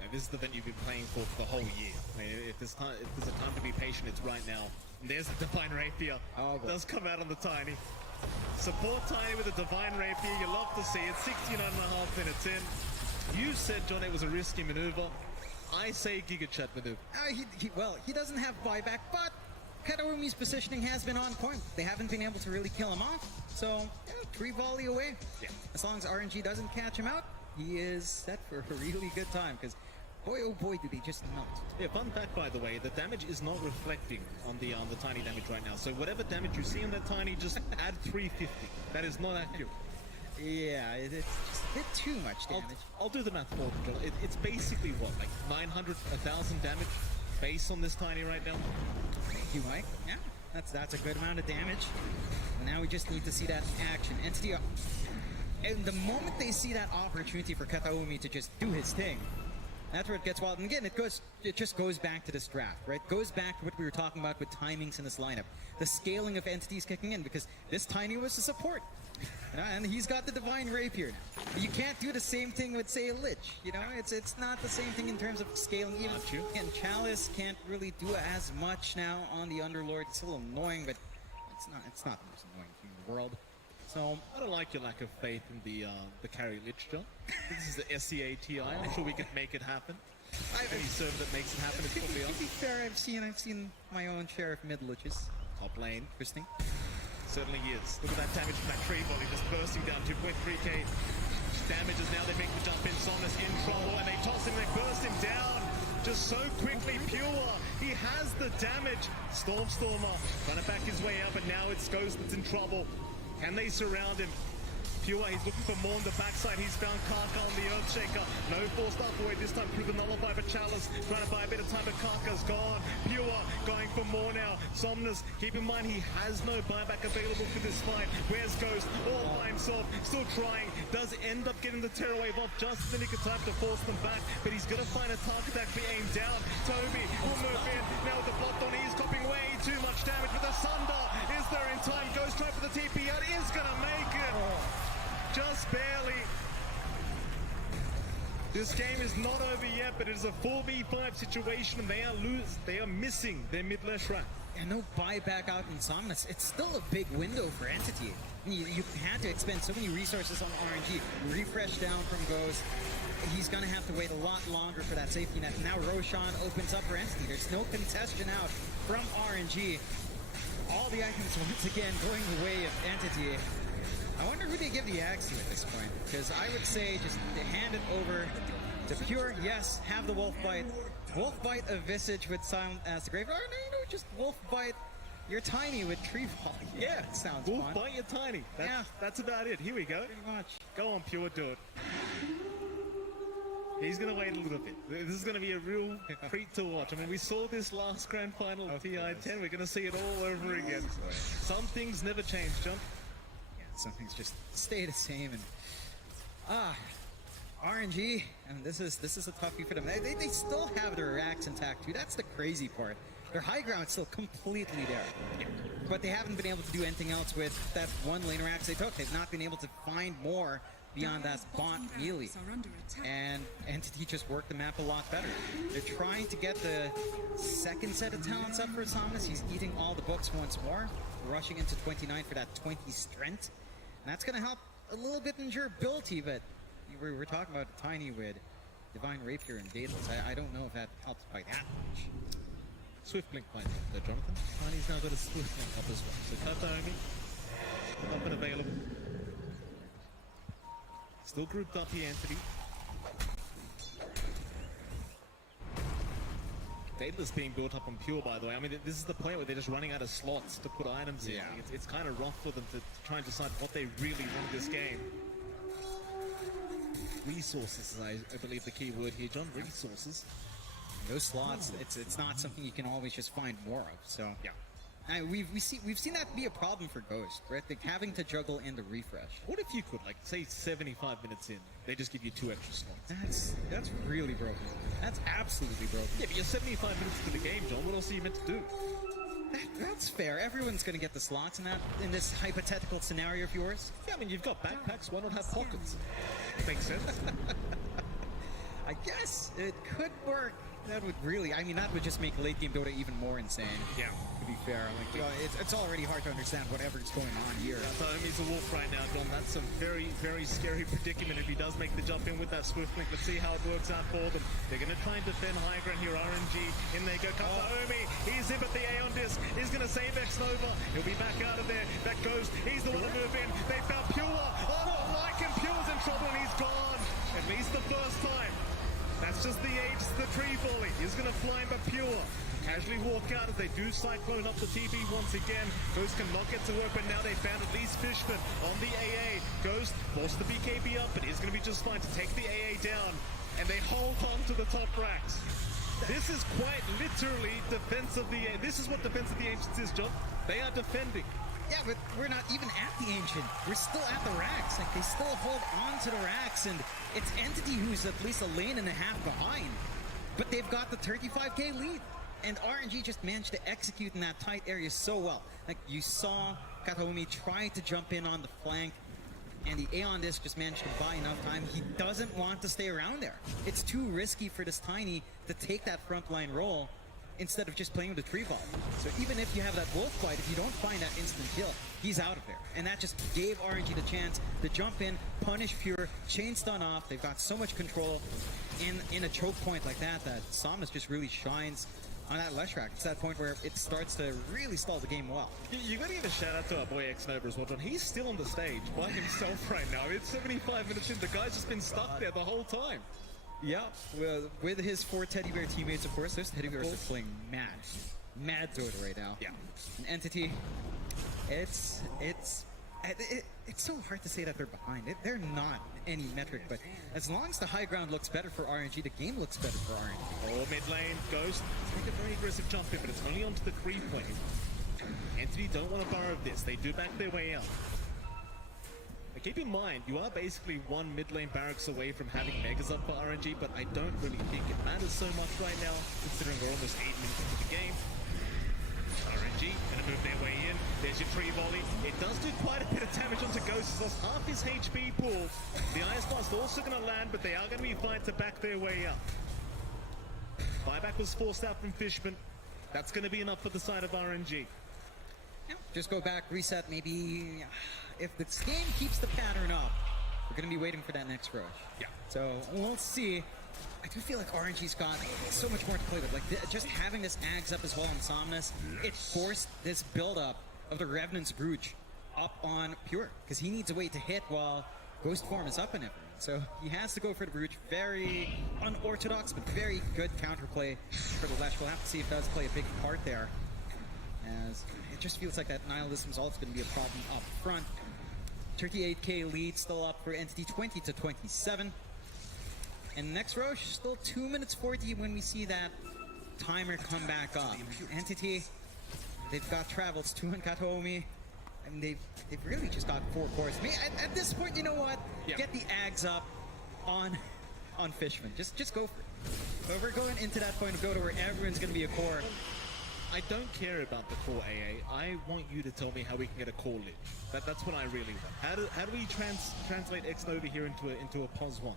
Now, this is the event you've been playing for the whole year. I mean, if there's a time to be patient, it's right now. And there's the Divine Rapier. Oh, it does come out on the Tiny. Support Tiny with a Divine Rapier. You love to see it. 69.5 minutes in. You said, John, it was a risky maneuver. I say Giga Chat maneuver. Well, he doesn't have buyback, but Katarumi's positioning has been on point. They haven't been able to really kill him off. So, yeah, tree volley away. Yeah. As long as RNG doesn't catch him out, he is set for a really good time. Because, boy, oh boy, do they just melt. Yeah, fun fact, by the way, the damage is not reflecting on the Tiny damage right now. So whatever damage you see on that Tiny, just add 350. That is not accurate. Yeah, it's just a bit too much damage. I'll do the math for you. It's basically what, like 900, 1,000 damage base on this Tiny right now? Thank you, Mike. Yeah, that's a good amount of damage. And now we just need to see that action. Entity, and the moment they see that opportunity for Kataomi to just do his thing, that's where it gets wild. And again, it just goes back to this draft, right? Goes back to what we were talking about with timings in this lineup. The scaling of entities kicking in, because this Tiny was a support. You know, and he's got the Divine Rapier now. You can't do the same thing with, say, a Lich. You know, it's not the same thing in terms of scaling. Even and Chalice can't really do as much now on the Underlord. It's a little annoying, but it's not the most annoying thing in the world. So I don't like your lack of faith in the carry Lich, John. This is the SCA TI. I'm sure we could make it happen. Any server that makes it happen is probably To be fair, I've seen my own share of mid Liches. Top lane. Interesting. Certainly is. Look at that damage from that tree volley just bursting down 2.3k damage as now they make the jump in. Somnus in trouble and they toss him, they burst him down just so quickly. Pure, he has the damage. Stormer trying to back his way out, but now it's Ghost that's in trouble. Can they surround him? Pure, he's looking for more on the backside. He's found Karka on the Earthshaker. No forced up away this time through the nullify, but Chalice trying to buy a bit of time, but Karka's gone. Pure going for more now. Somnus, keep in mind he has no buyback available for this fight. Where's Ghost? All by himself, still trying. Does end up getting the Terror Wave off just in the nick of time to force them back, but he's gonna find a target that be aimed down. Toby will move in. Now with the blocked on, he's copying way too much damage, but the Sunder is there in time. Ghost trying for the TP out, is gonna make it. Just barely. This game is not over yet, but it is a 4v5 situation, and they are missing their mid-lash rack. And no buyback out in Somnus. It's still a big window for Entity. You had to expend so many resources on RNG. Refresh down from Ghost. He's going to have to wait a lot longer for that safety net. Now Roshan opens up for Entity. There's no congestion out from RNG. All the items once again going the way of Entity. I wonder who they give the axe to at this point, because I would say just hand it over to Pure. Yes, have the Wolf Bite. Wolf Bite of Visage with Silent as the Grave. Or no, just Wolf Bite You're tiny with tree volley. Yeah, That sounds Wolf fun. bite you tiny. Yeah. That's about it. Here we go. Pretty much. Go on, Pure, do it. He's going to wait a little bit. This is going to be a real treat to watch. I mean, we saw this last grand final of TI-10. We're going to see it all over again. Some things never change, John. Yeah, some things just stay the same. And RNG, and this is a toughie for them. They still have their racks intact too. That's the crazy part. Their high ground's still completely there. But they haven't been able to do anything else with that one lane racks they took. They've not been able to find more beyond that bond melee. Are under attack. And Entity just worked the map a lot better. They're trying to get the second set of talents up for Somnus. He's eating all the books once more, rushing into 29 for that 20 strength. And that's going to help a little bit in durability, but we're talking about Tiny with Divine Rapier and Daedalus. I don't know if that helps by that much. Swift Blink by there, Jonathan. Tiny's now got a Swift Blink up as well. So Kataomi, up and available. Still grouped up here, Entity. Daedalus being built up on Pure, by the way. I mean, this is the point where they're just running out of slots to put items in. Yeah. It's kind of rough for them to try and decide what they really want this game. Resources is, I believe, the key word here, John. Resources. Those slots, it's not something you can always just find more of. So Yeah. we've seen that be a problem for Ghost, right? Like having to juggle in the refresh. What if you could, like, say 75 minutes in, they just give you 2 extra slots? That's really broken. That's absolutely broken. Yeah, but you're 75 minutes into the game, John. What else are you meant to do? That's fair. Everyone's going to get the slots in this hypothetical scenario of yours. Yeah, I mean, you've got backpacks. Why not have pockets? Makes sense. I guess it could work. That would really, I mean, that would just make late game Dota even more insane. Yeah. To be fair, like, you know, it's already hard to understand whatever's going on here. He's a wolf right now, John. That's a very, very scary predicament if he does make the jump in with that Swift Link. Let's see how it works out for them. They're going to try and defend high ground here. RNG, in they go. Kataomi, he's in, but the Aeon Disc is going to save X-Nova. He'll be back out of there. That Ghost, he's the one to move in. They found Pure. Oh, Lycan Pure's in trouble and he's gone. At least the first time. That's just the age, the tree volley. He's going to fly, but Pure casually walk out as they do cyclone up the TP once again. Ghost cannot get to work, but now they found at least Fishman on the AA. Ghost forced the BKB up, but he's going to be just fine to take the AA down. And they hold on to the top racks. This is quite literally defense of the... This is what defense of the Ancients is, John. They are defending. Yeah, but we're not even at the Ancient. We're still at the racks. Like, they still hold on to the racks, and it's Entity who's at least a lane and a half behind. But they've got the 35k lead. And RNG just managed to execute in that tight area so well. Like, you saw Kataomi try to jump in on the flank, and the Aeon Disc just managed to buy enough time. He doesn't want to stay around there. It's too risky for this Tiny to take that frontline role instead of just playing with the tree ball. So even if you have that wolf fight, if you don't find that instant kill, he's out of there. And that just gave RNG the chance to jump in, punish Pure, chain stun off. They've got so much control in a choke point like that Somnus just really shines on that Leshrac. It's that point where it starts to really stall the game well. You got to give a shout out to our boy X-Nova as well, John. He's still on the stage by himself right now. It's 75 minutes in. The guy's just been stuck there the whole time. Yeah, well, with his 4 teddy bear teammates, of course, those teddy bears are playing mad Dota right now. Yeah. An Entity, it's so hard to say that they're behind. They're not any metric, but as long as the high ground looks better for RNG, the game looks better for RNG. Oh, mid lane, Ghost. Take a very aggressive jump in, but it's only onto the creep lane. Entity don't want to borrow this. They do back their way out. But keep in mind, you are basically one mid lane barracks away from having Megas up for RNG, but I don't really think it matters so much right now, considering we're almost 8 minutes into the game. RNG gonna move their way in. There's your tree volley. It does do quite a bit of damage onto Ghost. He's lost half his HP pool. The Ice Blast also gonna land, but they are gonna be fine to back their way up. Buyback was forced out from Fishman. That's gonna be enough for the side of RNG. Yeah, just go back, reset, maybe. If this game keeps the pattern up, we're going to be waiting for that next rush. Yeah. So we'll see. I do feel like RNG's got so much more to play with. Like just having this Ags up as well on Somnus, it forced this build-up of the Revenant's Brooch up on Pure, because he needs a way to hit while Ghost form is up and everything. So he has to go for the Brooch. Very unorthodox, but very good counterplay for the Lesh. We'll have to see if it does play a big part there. as it just feels like that Nihilism's also going to be a problem up front. 38k lead still up for Entity, 20 to 27. And next Roche, still 2 minutes 40 when we see that timer come back up. Entity, they've got Travels, 2 on Kataomi, and they've really just got 4 cores. I mean, at this point, you know what? Yeah. Get the Ags up on Fishman. Just go for it. But we're going into that point of go to where everyone's going to be a core. I don't care about the core AA. I want you to tell me how we can get a core lich. That's what I really want. How do we translate X Nova here into a POS 1?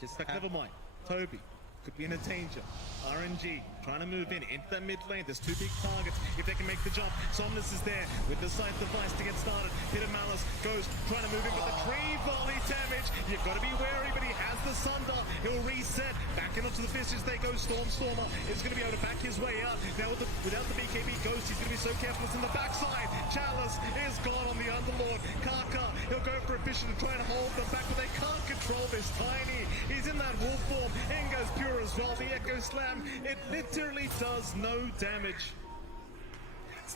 Just But never mind. Toby could be in a danger. RNG trying to move into that mid lane. There's 2 big targets. If they can make the jump, Somnus is there with the sight device to get started. Hit a Malice goes trying to move in, but the tree volley damage. You've got to be wary, but he has the Sunder. He'll reset back into the Fisters. They go. Stormer is going to be able to back his way out now without the BKB Ghost. He's going to be so careful. It's in the backside. Chalice is gone on the Underlord. Kaka, he'll go for a Fisher to try and hold them back, but they can't control this Tiny. He's in that wolf form. In goes Pure as well. The Echo Slam, it literally does no damage.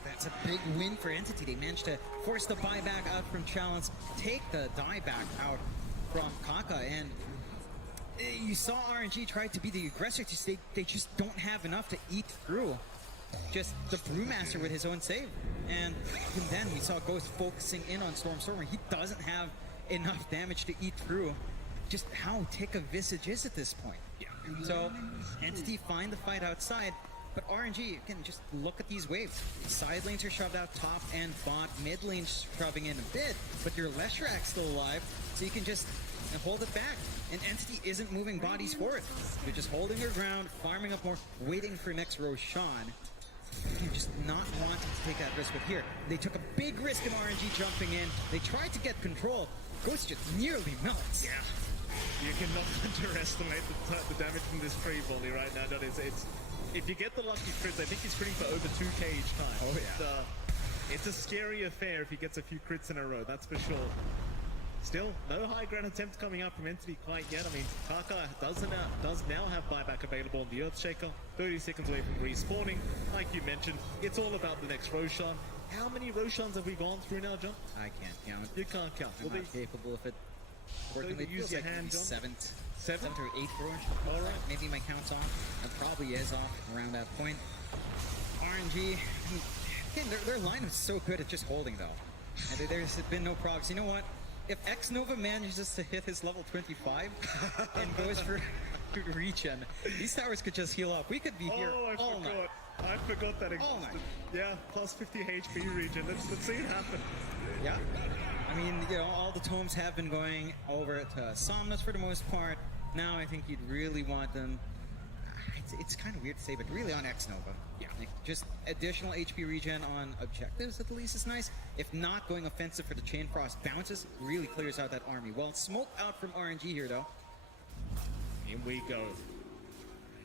That's a big win for Entity. They managed to force the buyback out from Challenge, take the dieback out from Kaka, and you saw RNG try to be the aggressor. They just don't have enough to eat through. Just the Brewmaster with his own save. And even then, we saw Ghost focusing in on Stormer. He doesn't have enough damage to eat through just how thick a Visage is at this point. Yeah. So, Entity find the fight outside, but RNG, again, just look at these waves. Side lanes are shoved out, top and bot, mid lane shoving in a bit, but your Leshrak's still alive, so you can just hold it back. And Entity isn't moving bodies forward. They're just holding their ground, farming up more, waiting for next Roshan. You're just not wanting to take that risk. But here, they took a big risk in RNG jumping in. They tried to get control. Ghost just nearly melts. Yeah. You cannot underestimate the damage from this free volley right now. That is, if you get the lucky crits, I think he's critting for over 2k each time. Oh yeah. It's a scary affair if he gets a few crits in a row, that's for sure. Still, no high ground attempts coming up from Entity quite yet. I mean, Taka does now have buyback available on the Earthshaker. 30 seconds away from respawning. Like you mentioned, it's all about the next Roshan. How many Roshans have we gone through now, John? I can't count. You can't count. I'm not capable of it. Working, it use feels your like hand, maybe John. seventh or eighth Rosh. All right. Maybe my count's off. It probably is off around that point. RNG, again, their line is so good at just holding though. And there's been no progress. You know what? If X Nova manages to hit his level 25 and goes for regen, these towers could just heal up. We could be here all night. I forgot that All existed. night. Yeah, plus 50 HP regen. Let's see it happen. Yeah. I mean, you know, all the tomes have been going over to Somnus for the most part. Now I think you'd really want them. It's kind of weird to say, but really on X Nova. Yeah. Like just additional HP regen on objectives at the least is nice. If not, going offensive for the Chain Frost bounces really clears out that army. Well, smoke out from RNG here though. In we go.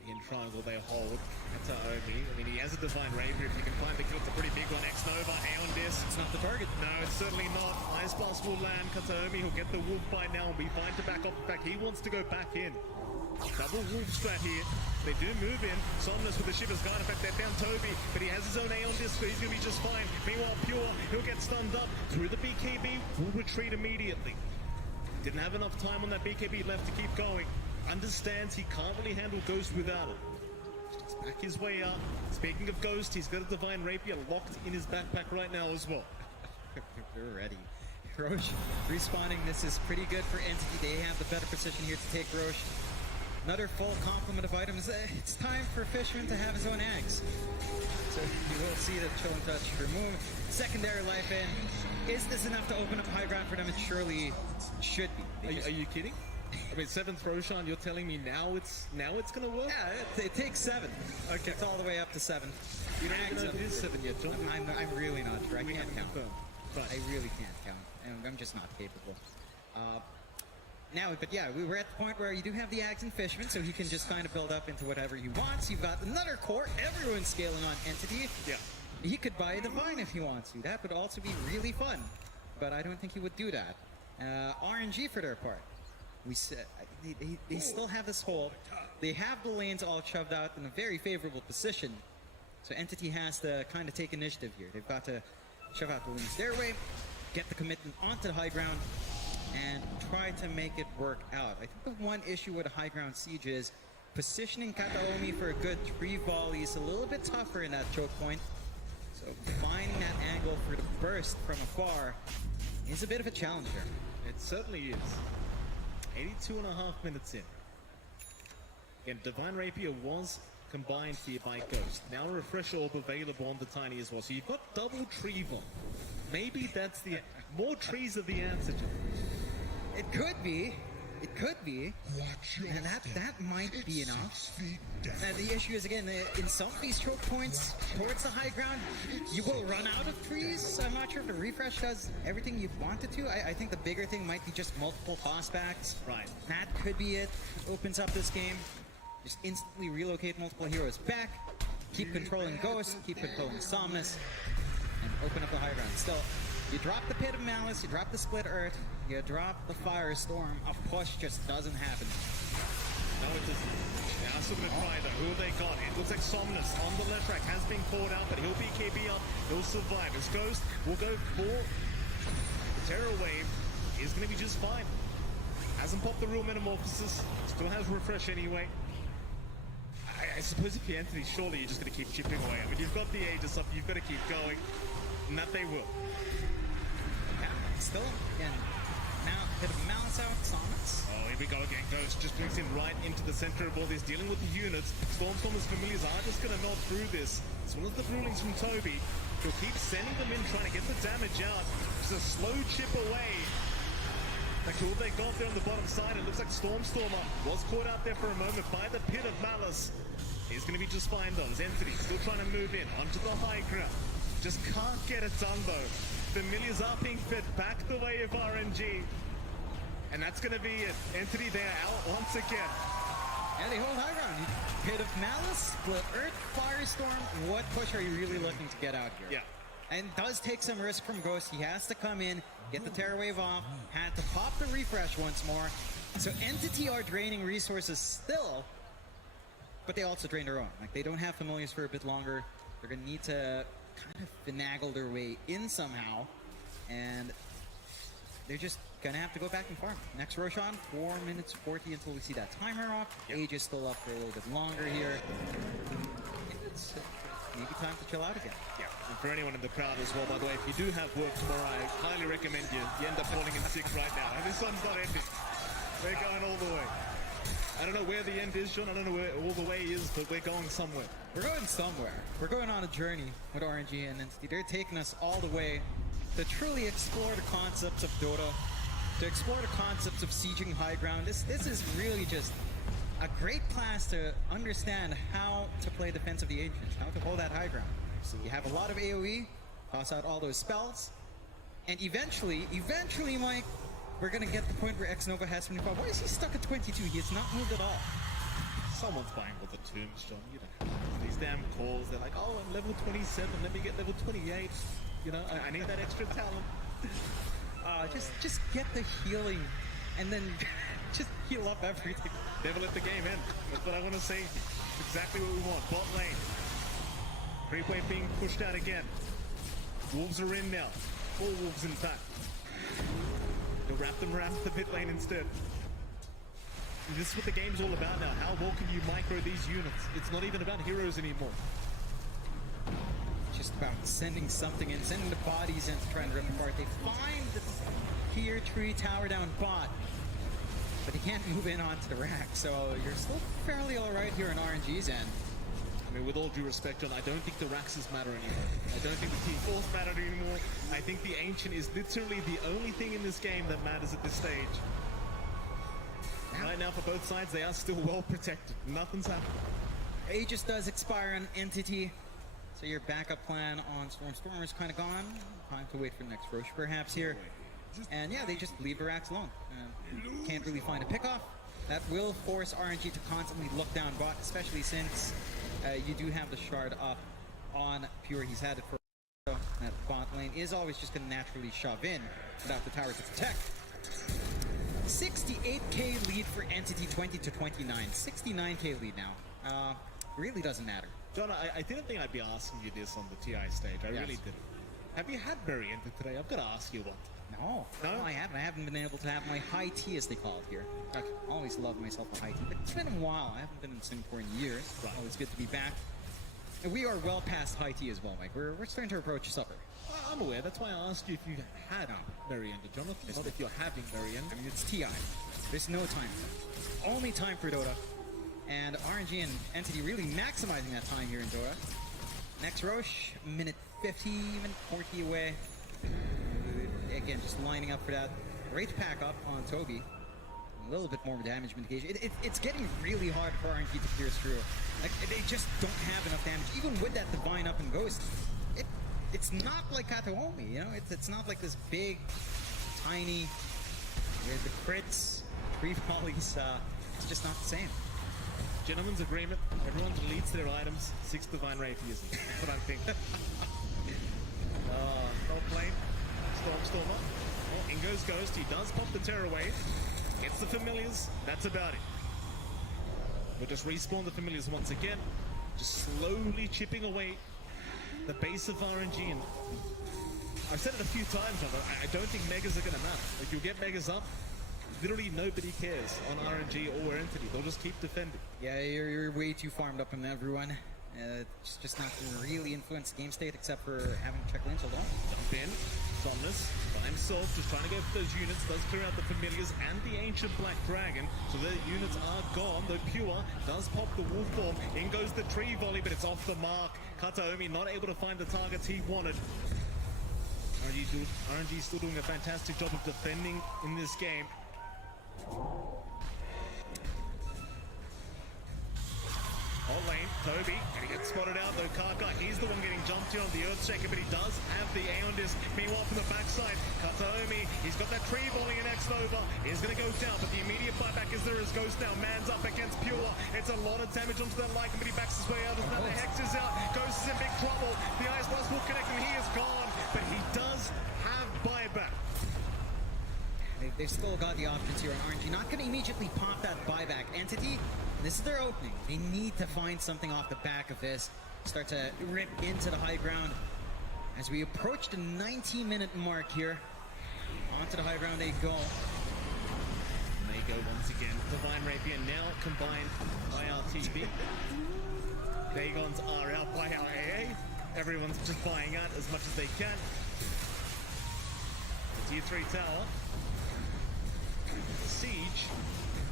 In triangle they hold. Kataomi. I mean, he has a Divine Rapier. If you can find the kill, it's a pretty big one. X Nova, Aeon Disc. It's not the target. No, it's certainly not. Ice Blast will land. Kataomi, he'll get the Wolf by now and be fine to back off. In fact, he wants to go back in. Double Wolf strat here. They do move in. Somnus with the Shiver's Guard. In fact, they found Toby, but he has his own Aeon Disc, so he's going to be just fine. Meanwhile, Pure, he'll get stunned up through the BKB. Will retreat immediately. Didn't have enough time on that BKB left to keep going. Understands he can't really handle Ghost without it. Just back his way up. Speaking of Ghost, he's got a Divine Rapier locked in his backpack right now as well. We're ready. Roche respawning. This is pretty good for Entity. They have the better position here to take Roche. Another full complement of items. It's time for Fishman to have his own eggs. So you will see the Chill and Touch remove. Secondary life in. Is this enough to open up high ground for them? It surely should be. Are you kidding? I mean, 7th Roshan, you're telling me now it's going to work? Yeah, it takes 7. Okay, it's all the way up to 7. You don't even know if it is 7 yet, John. I'm really not sure. I We can't haven't count. confirmed. But I really can't count. I'm just not capable. But yeah, we were at the point where you do have the Ags and Fishman, so he can just kind of build up into whatever he wants. You've got another core. Everyone's scaling on Entity. yeah. He could buy a Divine if he wants to. That would also be really fun. But I don't think he would do that. RNG for their part. They still have this hole. They have the lanes all shoved out in a very favorable position. So Entity has to kind of take initiative here. They've got to shove out the lanes their way, get the commitment onto the high ground, and try to make it work out. I think the one issue with a high ground siege is positioning Kataomi for a good 3 volley is a little bit tougher in that choke point. So finding that angle for the burst from afar is a bit of a challenge there. It certainly is. 82.5 minutes in. Again, Divine Rapier was combined here by Ghost. Now a Refresh Orb available on the Tiny as well. So you've got double tree bomb. Maybe that's the... More trees are the answer. It could be. It could be. And that might be enough. And the issue is, again, in some of these choke points towards the high ground, you will run out of trees. I'm not sure if the refresh does everything you want it to. I think the bigger thing might be just multiple tossbacks. Right. That could be it. Opens up this game. Just instantly relocate multiple heroes back. Keep controlling Ghost. Keep controlling Somnus. And open up the high ground. Still, you drop the Pit of Malice. You drop the Split Earth. You drop the Firestorm. A push just doesn't happen. No, it doesn't. Now still gonna try though. Who have they got? It looks like Somnus on the left track has been caught out, but he'll be KB up. He'll survive. His Ghost will go for the Terror Wave. Is gonna be just fine. Hasn't popped the real Metamorphosis. Still has Refresh anyway. I suppose if you're Entity, surely you're just gonna keep chipping away. I mean, you've got the Aegis up. You've got to keep going, and that they will. Yeah, still, again, now Pit of Malice out, Somnus. Oh, here we go again. Ghost just brings him right into the center of all this, dealing with the units. Stormstorm's familiars are just going to nod through this. As well as the rulings from Toby, he'll keep sending them in, trying to get the damage out. Just a slow chip away. Like all they got there on the bottom side, it looks like Stormstormer was caught out there for a moment by the Pit of Malice. He's going to be just fine though. As Entity still trying to move in onto the high ground. Just can't get it done though. Familiars are being fed back the way of RNG. And that's going to be it. Entity there out once again. Yeah, they hold high ground. Pit of Malice, Split Earth, Firestorm. What push are you really looking to get out here? Yeah. And does take some risk from Ghost. He has to come in, get the Terror Wave off, had to pop the refresh once more. So Entity are draining resources still, but they also drain their own. Like, they don't have familiars for a bit longer. They're going to need to kind of finagle their way in somehow. And they're just going to have to go back and farm. Next Roshan, 4 minutes 40 until we see that timer off. Yep. Age is still up for a little bit longer here. It's maybe time to chill out again. Yeah, and for anyone in the crowd as well, by the way, if you do have work tomorrow, I highly recommend you end up falling in sick right now. And this one's not ending. We're going all the way. I don't know where the end is, Sean. I don't know where all the way is, but we're going somewhere. We're going somewhere. We're going on a journey with RNG and Entity. They're taking us all the way to truly explore the concepts of Dota, to explore the concepts of sieging high ground. This is really just a great class to understand how to play Defense of the Ancients, how to hold that high ground. So you have a lot of AoE, toss out all those spells, and eventually, Mike, we're gonna get the point where X-Nova has 25. Why is he stuck at 22? He has not moved at all. Someone's buying all the tombs, John. You know, these damn calls. They're like, oh, I'm level 27. Let me get level 28. You know, I need that extra talent. Just get the healing, and then just heal up everything. Never let the game end. That's what I want to say. It's exactly what we want. Bot lane. Creep wave being pushed out again. Wolves are in now. 4 wolves in fact. They'll wrap them around the mid lane instead. And this is what the game's all about now. How well can you micro these units? It's not even about heroes anymore. Just about sending something in, sending the bodies in to try and rip apart. They find the tier tree tower down bot, but they can't move in onto the rack. So you're still fairly alright here in RNG's end. I mean, with all due respect, John, I don't think the Raxes matter anymore. I don't think the T-Force matter anymore. I think the Ancient is literally the only thing in this game that matters at this stage. Right now, for both sides, they are still well protected. Nothing's happening. Aegis does expire on Entity, so your backup plan on Stormstormer is kind of gone. Time to wait for the next Roche perhaps here. And yeah, they just leave the racks alone. Can't really find a pickoff. That will force RNG to constantly look down bot, especially since you do have the shard up on Pure. He's had it for that bot lane is always just going to naturally shove in without the tower to protect. 68k lead for Entity, 20 to 29. 69k lead now. Really doesn't matter. John, I didn't think I'd be asking you this on the TI stage. I really didn't. Have you had berry ender today? I've got to ask you what. No, I haven't. I haven't been able to have my high tea, as they call it here. I always loved myself a high tea, but it's been a while. I haven't been in Singapore in years. Right. Always good to be back. And we are well past high tea as well, Mike. We're starting to approach supper. I'm aware. That's why I asked you if you had berry ender, Jonathan. Not if you're having berry ender. I mean, it's TI. There's no time. Only time for Dota. And RNG and Entity really maximizing that time here in Dota. Next Roche, minute 50, minute 40 away. Again, just lining up for that. Wraith pack up on Toby. A little bit more damage mitigation. It's getting really hard for RNG to pierce through. Like, they just don't have enough damage. Even with that Divine up and Ghost, it's not like Kataomi, you know? It's not like this big, tiny, with the crits, free volleys. It's just not the same. Gentlemen's agreement. Everyone deletes their items. 6 Divine Rapiers. That's what I'm thinking. Top lane. Stormer. Oh, in goes Ghost. He does pop the Terror Wave. Gets the Familiars. That's about it. We'll just respawn the Familiars once again. Just slowly chipping away the base of RNG. And I've said it a few times now, but I don't think Megas are going to matter. Like, you'll get Megas up. Literally nobody cares on RNG or Entity. They'll just keep defending. Yeah, you're way too farmed up on everyone. It's just not going to really influence the game state except for having check lanes alone. Jump in. Somnus by himself, just trying to go for those units. Does clear out the Familiars and the Ancient Black Dragon. So the units are gone. Though Pure does pop the Wolf Form. In goes the Tree Volley, but it's off the mark. Kataomi not able to find the targets he wanted. RNG still doing a fantastic job of defending in this game. Hot lane, Toby, and he gets spotted out though. Kaka, he's the one getting jumped here on the Earthshaker, but he does have the Aeon Disc. Meanwhile, from the backside, Kataomi, he's got that tree volley in X-Nova. He's going to go down, but the immediate buyback is there as Ghost now. Man's up against Pure. It's a lot of damage onto that Lycan, but he backs his way out. Now the Hex is out. Ghost is in big trouble. The Ice Blast will connect him. He is gone, but he does have buyback. They've still got the options here on RNG. Not going to immediately pop that buyback. Entity, this is their opening. They need to find something off the back of this. Start to rip into the high ground. As we approach the 19-minute mark here. Onto the high ground they go. And they go once again. Divine Rapier now combined by RTB. Dagons are out by our AA. Everyone's just buying out as much as they can. The tier 3 tower. Siege.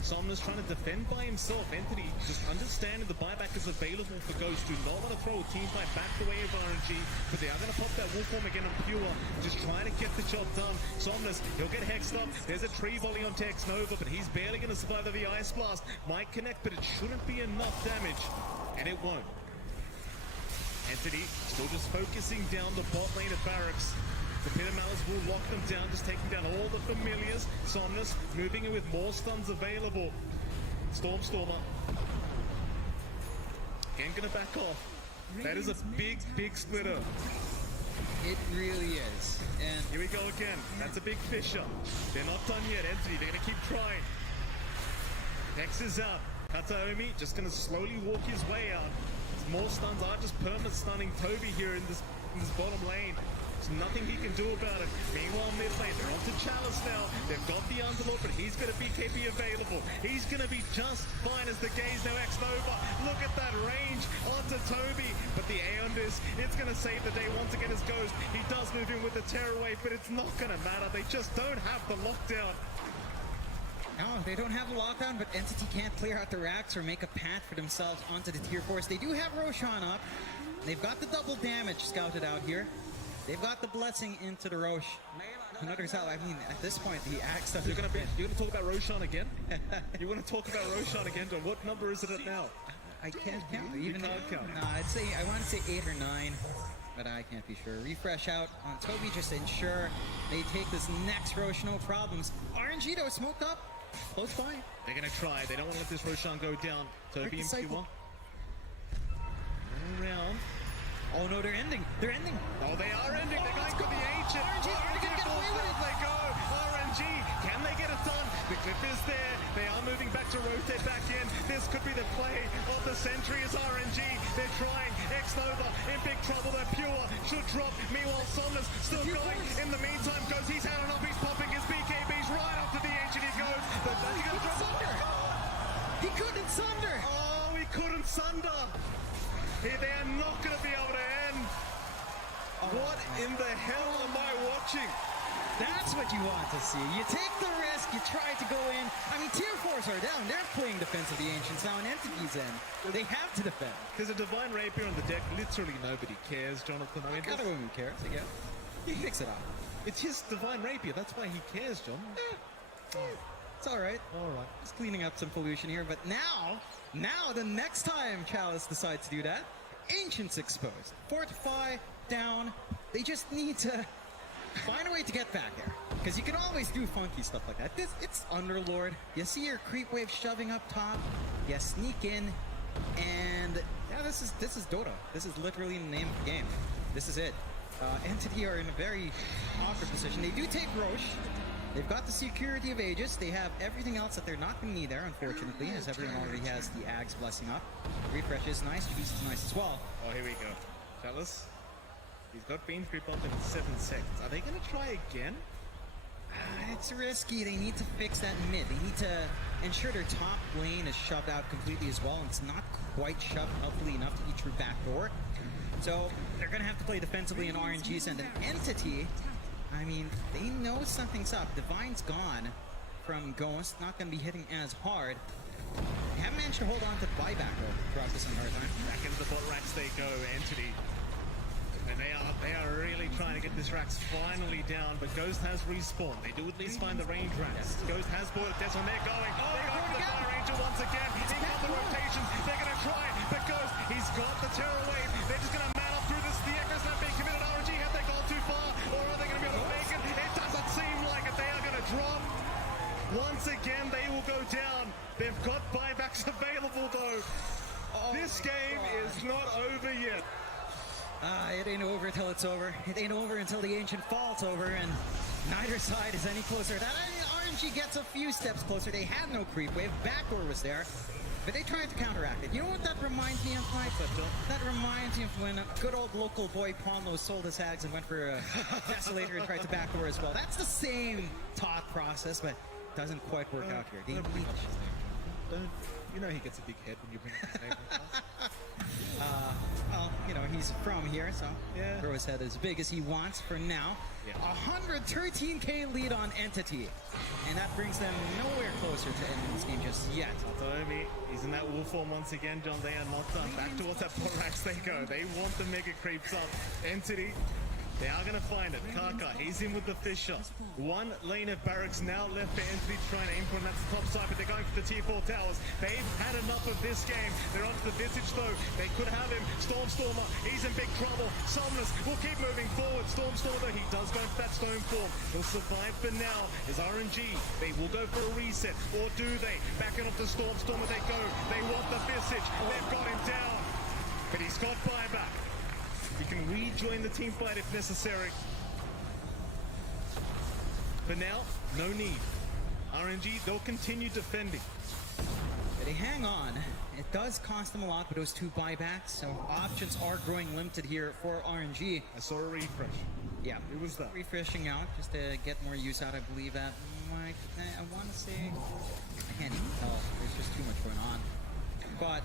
Somnus trying to defend by himself. Entity just understanding the buyback is available for Ghost. Do not want to throw a team fight back the way of RNG, but they are going to pop that Wolf Form again on Pure. Just trying to get the job done. Somnus, he'll get hexed up. There's a tree volley on Tex Nova, but he's barely going to survive the Ice Blast. Might connect, but it shouldn't be enough damage. And it won't. Entity still just focusing down the bot lane of Barracks. The Pitamalas will lock them down, just taking down all the Familiars. Somnus moving in with more stuns available. Stormer. Again, gonna back off. That is a big, big splitter. It really is. And here we go again. That's a big fisher. They're not done yet, Entity. They're gonna keep trying. Hex is out. Kataomi just gonna slowly walk his way out. More stuns are just permanent stunning Toby here in this bottom lane. There's nothing he can do about it. Meanwhile, mid lane, they're on to Chalice now. They've got the Underlord, but he's got a BKB available. He's going to be just fine as the gaze now X-Nova. Look at that range onto Toby. But the Aeon Disc, it's going to save the day once again as Ghost. He does move in with the Terror Wave, but it's not going to matter. They just don't have the lockdown. no, they don't have a lockdown, but Entity can't clear out the racks or make a path for themselves onto the tier 4s. They do have Roshan up. They've got the double damage scouted out here. They've got the blessing into the Roche. Another cell. I mean, at this point, the axe stuff. You're gonna talk about Roshan again? You want to talk about Roshan again? John? What number is it at now? I can't count. Even can't count. No, I want to say 8 or 9, but I can't be sure. Refresh out on Toby just to ensure they take this next Roche, no problems. RNG though, smoked up, close by. They're gonna try. They don't want to let this Roshan go down. Toby and Pure. Around. Oh no, they're ending. They're ending. Oh, they are ending. They're going for the Ancient. RNG, they're gonna get away with it. They go. RNG. Can they get it done? The clip is there. They are moving back to rotate back in. This could be the play of the century as RNG. They're trying. X-Nova in big trouble. They're pure. Should drop. Meanwhile, Somnus still going. In the meantime, goes. He's had enough. He's popping his BKBs right after the ancient. He goes. But does he gonna drop? Sunder! He couldn't sunder! Oh, he couldn't sunder. They are not going to be able to end. What in the hell am I watching? That's what you want to see. You take the risk, you try to go in. I mean, tier 4s are down. They're playing defense of the Ancients now, and Entity's in. They have to defend. There's a Divine Rapier on the deck. Literally nobody cares, Jonathan. I mean, Kind of who cares, I guess. He picks it up. it's his Divine Rapier. That's why he cares, John. It's all right. All right. Just cleaning up some pollution here. But now, the next time Chalice decides to do that, Ancients exposed. Fortify, down. They just need to find a way to get back there. Because you can always do funky stuff like that. It's Underlord. You see your creep wave shoving up top. You sneak in. And yeah, this is Dota. This is literally the name of the game. This is it. Entity are in a very awkward position. They do take Roche. They've got the security of Aegis. They have everything else that they're not going to need there, unfortunately, as everyone already has the Ags blessing up. Refresh is nice. Cheese is nice as well. Oh, here we go. Chalice. He's got Beam Creep up in 7 seconds. Are they going to try again? It's risky. They need to fix that mid. They need to ensure their top lane is shoved out completely as well, and it's not quite shoved healthily enough to eat through back door. So they're going to have to play defensively in RNGs, and an Entity, I mean, they know something's up. Divine's gone from Ghost, not going to be hitting as hard. They haven't managed to hold on to buyback though throughout this entire time. Back into the bot racks they go, Entity. And they are really trying to get this Rax finally down, but Ghost has respawned. They do at least find the range Rax. Ghost has bought it. That's when they're going. They're going for the Fire Ranger once again. In come the rotations. They're going to try, but Ghost, he's got the Terror Wave. They're just going to man up through this. The Echo's not being committed. RNG, have they gone too far? Or are they going to be able to make it? It doesn't seem like it. They are going to drop. Once again, they will go down. They've got buybacks available, though. This game is not over yet. It ain't over until it's over. It ain't over until the Ancient Fall's over, and neither side is any closer. That RNG gets a few steps closer. They had no creep wave. Backdoor was there, but they tried to counteract it. You know what that reminds me of, Mike? That reminds me of when good old local boy Ponlo sold his hags and went for a Desolator and tried to backdoor as well. That's the same thought process, but doesn't quite work out here. You know he gets a big head when you bring up his name. Well, you know, he's from here, so Yeah. throw his head as big as he wants for now. Yeah. 113k lead on Entity. And that brings them nowhere closer to ending this game just yet. Satomi, he's in that wolf form once again, John. They are not done. Back towards that Borax they go. They want the mega creeps up. Entity, they are going to find it. Kaka, he's in with the Fisher. One lane of barracks now left for Entity to try and aim for, and that's the top side, but they're going for the tier 4 towers. They've had enough of this game. They're onto the Visage, though. They could have him. Stormstormer, he's in big trouble. Somnus will keep moving forward. Stormstormer, though, he does go into that Stone form. He'll survive for now. Is RNG. They will go for a reset, or do they? Backing off the Stormstormer they go. They want the Visage. They've got him down. But he's got buyback. You can rejoin the team fight if necessary. For now, no need. RNG, they'll continue defending. But they hang on. It does cost them a lot with those 2 buybacks, so options are growing limited here for RNG. I saw a refresh. Yeah, It was that. refreshing out just to get more use out. I believe that. I want to say I can't even tell. There's just too much going on. But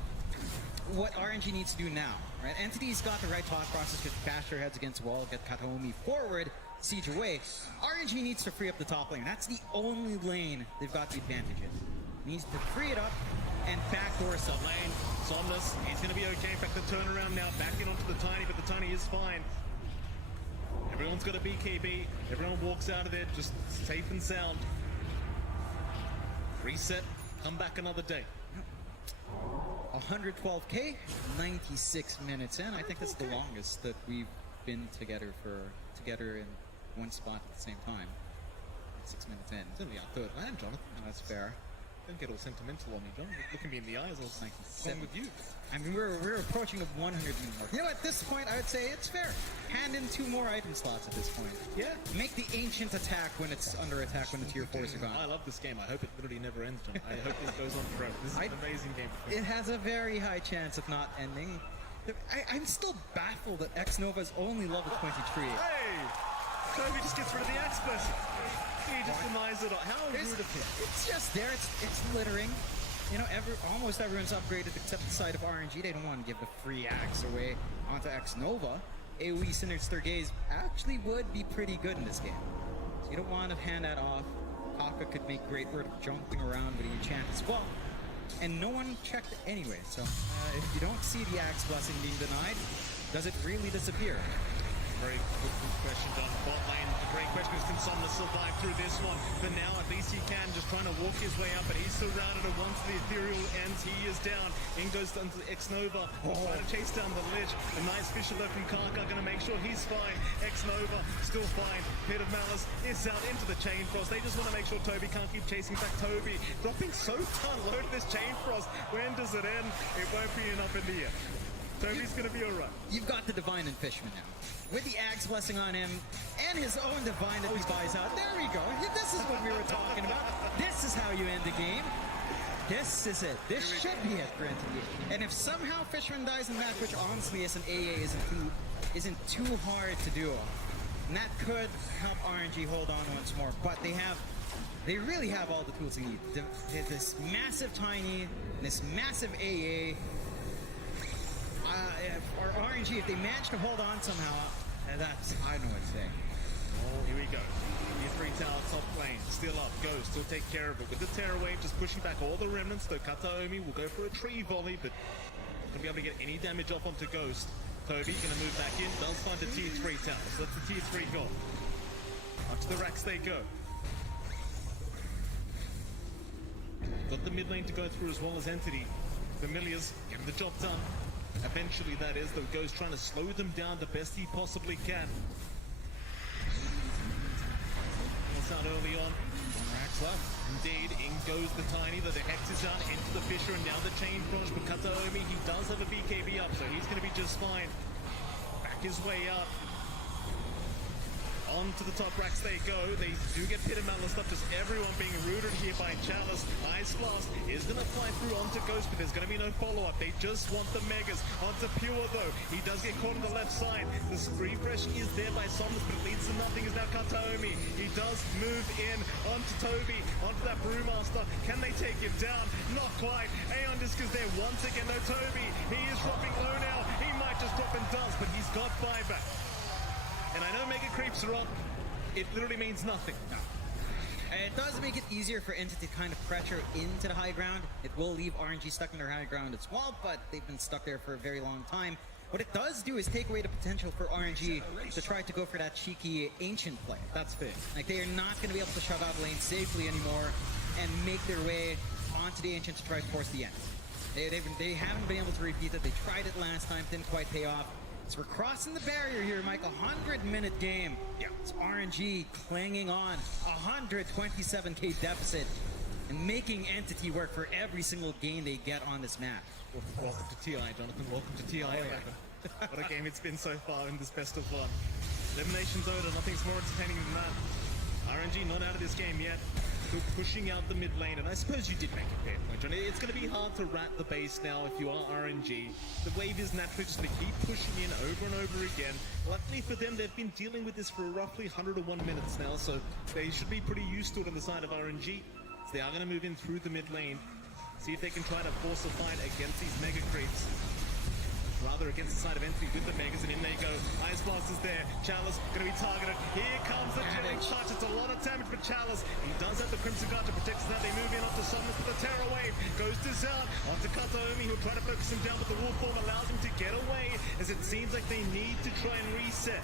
what RNG needs to do now, right? Entity's got the right thought process to bash their heads against the wall, get Kataomi forward, siege away. RNG needs to free up the top lane. That's the only lane they've got the advantage in. Needs to free it up and backdoor some Lane, Somnus, he's going to be okay. In fact, the turnaround now, back in onto the Tiny, but the Tiny is fine. Everyone's got a BKB. Everyone walks out of there just safe and sound. Reset, come back another day. 112k, 96 minutes in. I think that's the longest that we've been together in one spot at the same time. 6 minutes in. It's only our third land, Jonathan. That's fair. Don't get all sentimental on me, John. Look at me in the eyes. I was going with you. I mean, we're approaching the 100-minute mark. You know, at this point, I would say it's fair. Hand in 2 more item slots at this point. Yeah. Make the ancient attack when it's under attack, when the tier 4s are gone. I love this game. I hope it literally never ends, John. I hope this goes on forever. This is an amazing game. It has a very high chance of not ending. I'm still baffled that X-Nova is only level 23. Hey! Toby just gets rid of the Axe Blast. He just denies it all. How rude of him. It's just there. It's littering. You know, almost everyone's upgraded except the side of RNG. They don't want to give the free axe away onto X-Nova. AoE Sinister Gaze actually would be pretty good in this game. So you don't want to hand that off. Kaka could make great word of jumping around with the enchant as well. And no one checked anyway. So if you don't see the axe blessing being denied, does it really disappear? Very good question, John. Bot lane, a great question. Can Sumner survive through this one? But now at least he can, just trying to walk his way up, but he's surrounded, and once the ethereal ends, he is down. In goes to X-Nova, trying to chase down the Lich. A nice Fisher from Karka, going to make sure he's fine. X-Nova, still fine. Pit of Malice is out into the Chain Frost. They just want to make sure Toby can't keep chasing back Toby. Dropping so ton low to this Chain Frost. When does it end? It won't be enough in the end. Toby's going to be alright. You've got the Divine and Fishman now. With the Axe Blessing on him, and his own Divine that he buys out. There we go. This is what we were talking about. This is how you end the game. This is it. This should be it for Entity. And if somehow Fishman dies in that, which honestly as an AA isn't too hard to do, and that could help RNG hold on once more. But they really have all the tools they need. This massive Tiny, this massive AA, or RNG, if they manage to hold on somehow, that's, I don't know what to say. Oh, here we go. Tier 3 tower, top lane, still up, goes, still take care of it. With the Terror Wave, just pushing back all the remnants, though Kataomi will go for a tree volley, but not going to be able to get any damage off onto Ghost. Toby going to move back in, does find a tier 3 tower, so that's the tier 3 goal. Up to the racks they go. Got the mid lane to go through as well as Entity. Familiars, getting the job done. Eventually, that is, though, Ghost trying to slow them down the best he possibly can. It's out early on. One racks left. Indeed, in goes the Tiny, though the Hex is out into the Fisher, and now the Chain Frost. But Kataomi, he does have a BKB up, so he's going to be just fine. Back his way up. On to the top racks they go. They do get Pit of Malice up, just everyone being rooted here by Chalice. Ice Blast is going to fly through onto Ghost, but there's going to be no follow-up. They just want the Megas. Onto Pure, though. He does get caught on the left side. The refresh is there by Somnus, but it leads to nothing. Is now Kataomi. He does move in onto Toby, onto that Brewmaster. Can they take him down? Not quite. Aeon Disc is there once again. No, Toby. He is dropping low now. He might just drop and does, but he's got buyback. And I know Mega Creeps are up. It literally means nothing. No. It does make it easier for Entity to kind of pressure into the high ground. It will leave RNG stuck in their high ground as well, but they've been stuck there for a very long time. What it does do is take away the potential for RNG to try to go for that cheeky Ancient play. That's fair. Like, they are not going to be able to shut out lane safely anymore and make their way onto the Ancient to try to force the end. They haven't been able to repeat it. They tried it last time, didn't quite pay off. So we're crossing the barrier here, Mike. 100-minute game. Yeah. It's RNG clinging on. 127k deficit. And making Entity work for every single game they get on this map. Welcome to TI, Jonathan. Welcome to TI. What a game it's been so far in this best of one. Elimination's over. Nothing's more entertaining than that. RNG not out of this game yet. Still pushing out the mid lane, and I suppose you did make a fair point, John. It's going to be hard to rat the base now if you are RNG. The wave is naturally just going to keep pushing in over and over again. Luckily for them, they've been dealing with this for roughly 101 minutes now, so they should be pretty used to it on the side of RNG. So they are going to move in through the mid lane, see if they can try to force a fight against these Mega Creeps. Rather against the side of Entity with the Megas, and in they go. Ice Blast is there. Chalice going to be targeted. Here comes the Chilling Touch. It's a lot of damage for Chalice. He does have the Crimson Guard to protect us now. They move in onto Summons, but the Terror Wave goes to Zan. Onto Kataomi, who'll try to focus him down, but the Wolf Form allows him to get away, as it seems like they need to try and reset.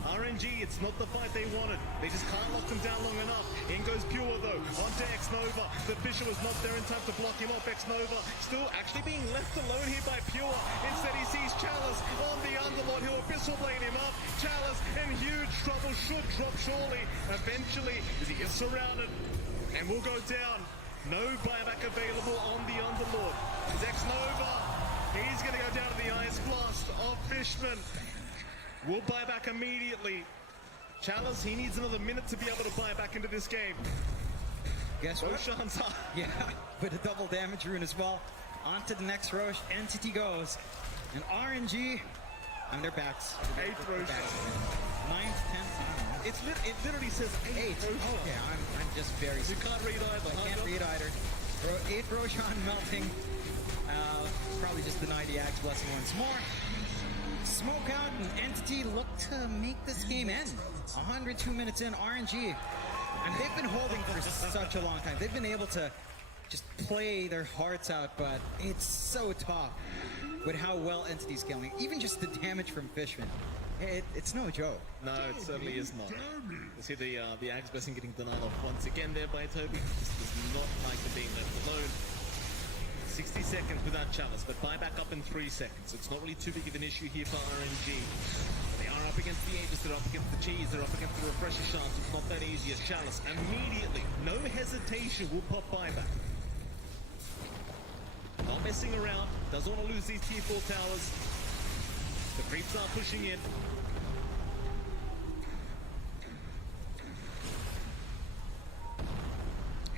RNG, it's not the fight they wanted. They just can't lock them down long enough. In goes Pure, though. Onto X-Nova. The Fisher was not there in time to block him off. X-Nova still actually being left alone here by Pure. Instead, he sees Chalice on the Underlord. He'll Abyssal blade him up. Chalice in huge trouble. Should drop surely. Eventually, as he is surrounded and will go down. No buyback available on the Underlord. Zex Nova, he's going to go down to the Ice Blast of Fishman. Will buy back immediately. Chalice, he needs another minute to be able to buy back into this game. Guess what? Roshan's up. Yeah, with a double damage rune as well. On to the next Roche. Entity goes. And RNG on their backs. 8th Roshan. 9th, 10th. It literally says 8th 8th. Roshan. Okay, I'm just very You stupid. can't read either. I can't read either. 8th Roshan melting. Probably just deny the Axe Blessing once more. Smoke out and Entity look to make this game end. 102 minutes in, RNG. And they've been holding for such a long time. They've been able to just play their hearts out, but it's so tough with how well Entity's scaling. Even just the damage from Fishman. It's no joke. No, it certainly is not. You see the Axe Blessing getting denied off once again there by Toby. Just does not like them being left alone. 60 seconds without Chalice, but buyback up in 3 seconds. It's not really too big of an issue here for RNG. They are up against the Aegis, they're up against the Cheese, they're up against the Refresher Shards. It's not that easy as Chalice immediately, no hesitation, will pop buyback. Not messing around, doesn't want to lose these T4 towers. The creeps are pushing in.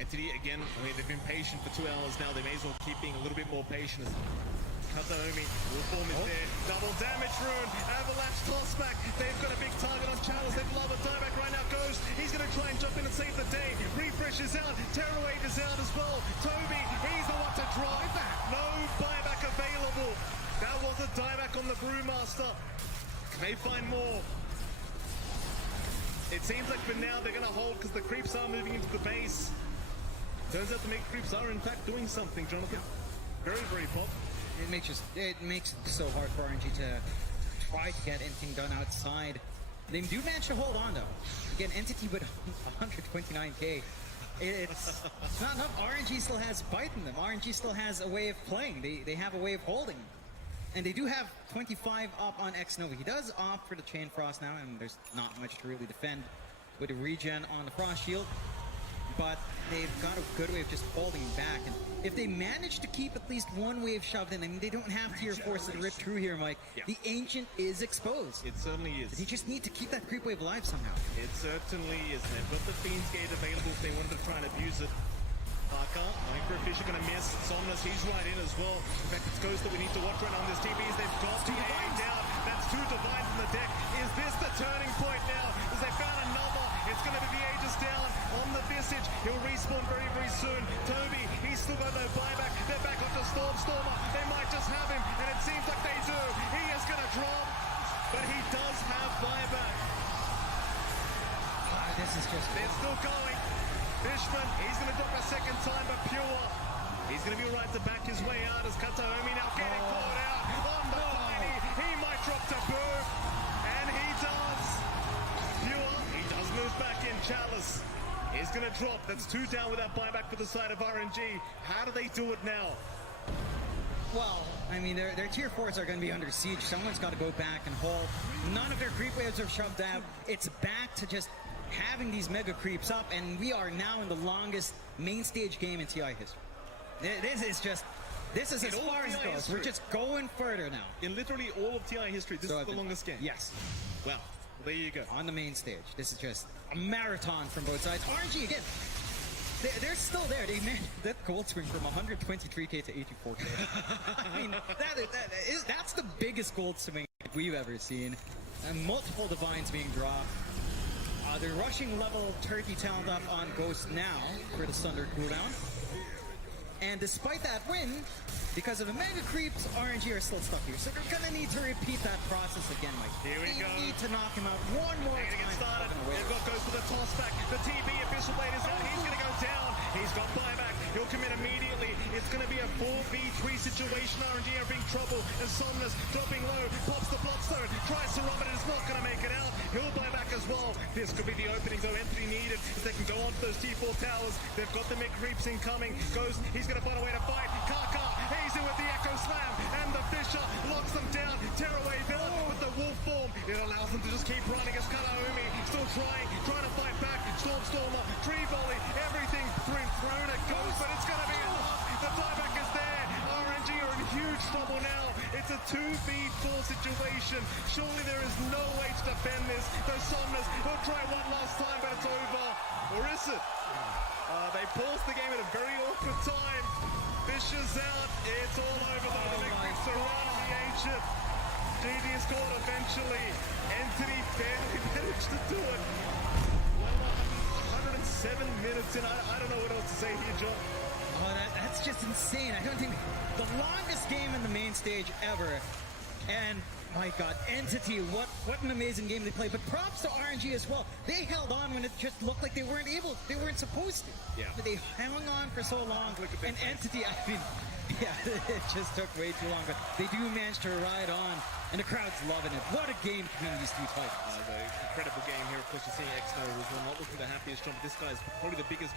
Entity again, I mean, they've been patient for 2 hours now. They may as well keep being a little bit more patient. Kataomi, Reform is there. Double damage rune. Avalanche toss back. They've got a big target on Chalice. They've love a dieback right now. Ghost. He's going to try and jump in and save the day. Refresh is out. Terrorwave is out as well. Toby, he's the one to drive that. No buyback available. That was a dieback on the Brewmaster. May find more. It seems like for now they're going to hold because the creeps are moving into the base. Turns out the make creeps are in fact doing something, Jonathan. Very, very pop. It makes it so hard for RNG to try to get anything done outside. They do manage to hold on though. Again, Entity with 129k. It's not enough. RNG still has bite in them. RNG still has a way of playing. They have a way of holding. And they do have 25 up on X-Nova. He does opt for the Chain Frost now, and there's not much to really defend with the regen on the Frost Shield. But they've got a good way of just holding back. And if they manage to keep at least one wave shoved in, I mean, they don't have tier 4s to rip through here, Mike. Yeah. The Ancient is exposed. It certainly is. They just need to keep that creep wave alive somehow. It certainly is. They've got the Fiend's Gate available if they wanted to try and abuse it. Parker, Microfish are going to miss. Somnus, he's right in as well. In fact, it's Ghost that we need to watch right now on this TVs. They've got to aim down. That's 2 Divines in the deck. Is this the turning point now? As they found another. It's going to be the Aegis down on the Visage. He'll respawn very, very soon. Toby, he's still got no buyback. They're back up to Stormer. They might just have him, and it seems like they do. He is going to drop, but he does have buyback. This is just... They're still going. Fishman, he's going to drop a second time, but Pure, he's going to be all right to back his way out as Kataomi now getting caught out on the tiny. He might drop to Boo, and he does. Pure, he does move back in. Chalice is going to drop. That's 2 down with that buyback for the side of RNG. How do they do it now? Well, I mean, their tier 4s are going to be under siege. Someone's got to go back and hold. None of their creep waves are shoved out. It's back to just having these mega creeps up, and we are now in the longest main stage game in TI history. This is as far as it goes. We're just going further now. In literally all of TI history, this is the longest game. Yes. Well, there you go. On the main stage. This is just a marathon from both sides. RNG, again, they're still there. They managed that gold swing from 123k to 84k. I mean, that's the biggest gold swing we've ever seen. And multiple Divines being dropped. They're rushing level 30 talent up on Ghost now for the Sunder cooldown. And despite that win, because of the mega creeps, RNG are still stuck here. So they're going to need to repeat that process again, Mike. Here we go. They need to knock him out one more They're time. going to get started. They've got Ghost with a toss back. The TB Abyssal Blade is out. He's going to go down. He's got buyback. He'll commit immediately. It's going to be a 4v3 situation. RNG are being trouble. And Somnus dropping low. Pops the Bloodstone. Tries to run, but it's not going to make it out. He'll buy back as well. This could be the opening, though. Entity needed. If they can go on to those T4 towers. They've got the mid creeps incoming. Ghost, he's going to find a way to fight. Kaka, he's in with the Echo Slam. And the Fisher locks them down. Tearaway villain with the wolf form. It allows them to just keep running as Kalaumi still trying to fight back. Stormer, tree volley, everything thrown at Ghost, but it's 2v4 situation. Surely there is no way to defend this. The Somnus will try one last time, but it's over. Or is it? They paused the game at a very awkward time. Fisher's out. It's all over though. The Victory surrounding the ancient. GG is called eventually. Entity barely managed to do it. Well, 107 minutes in. I don't know what else to say here, John. Oh, that's just insane. I don't think the longest game in the main stage ever. And my God, Entity, what an amazing game they played. But props to RNG as well. They held on when it just looked like they weren't supposed to. Yeah. But they hung on for so long. And Entity, I mean, yeah, it just took way too long. But they do manage to ride on, and the crowd's loving it. What a game between these two titans. Incredible game here. Of course, you're seeing X-No was not looking the happiest, John. But this guy is probably the biggest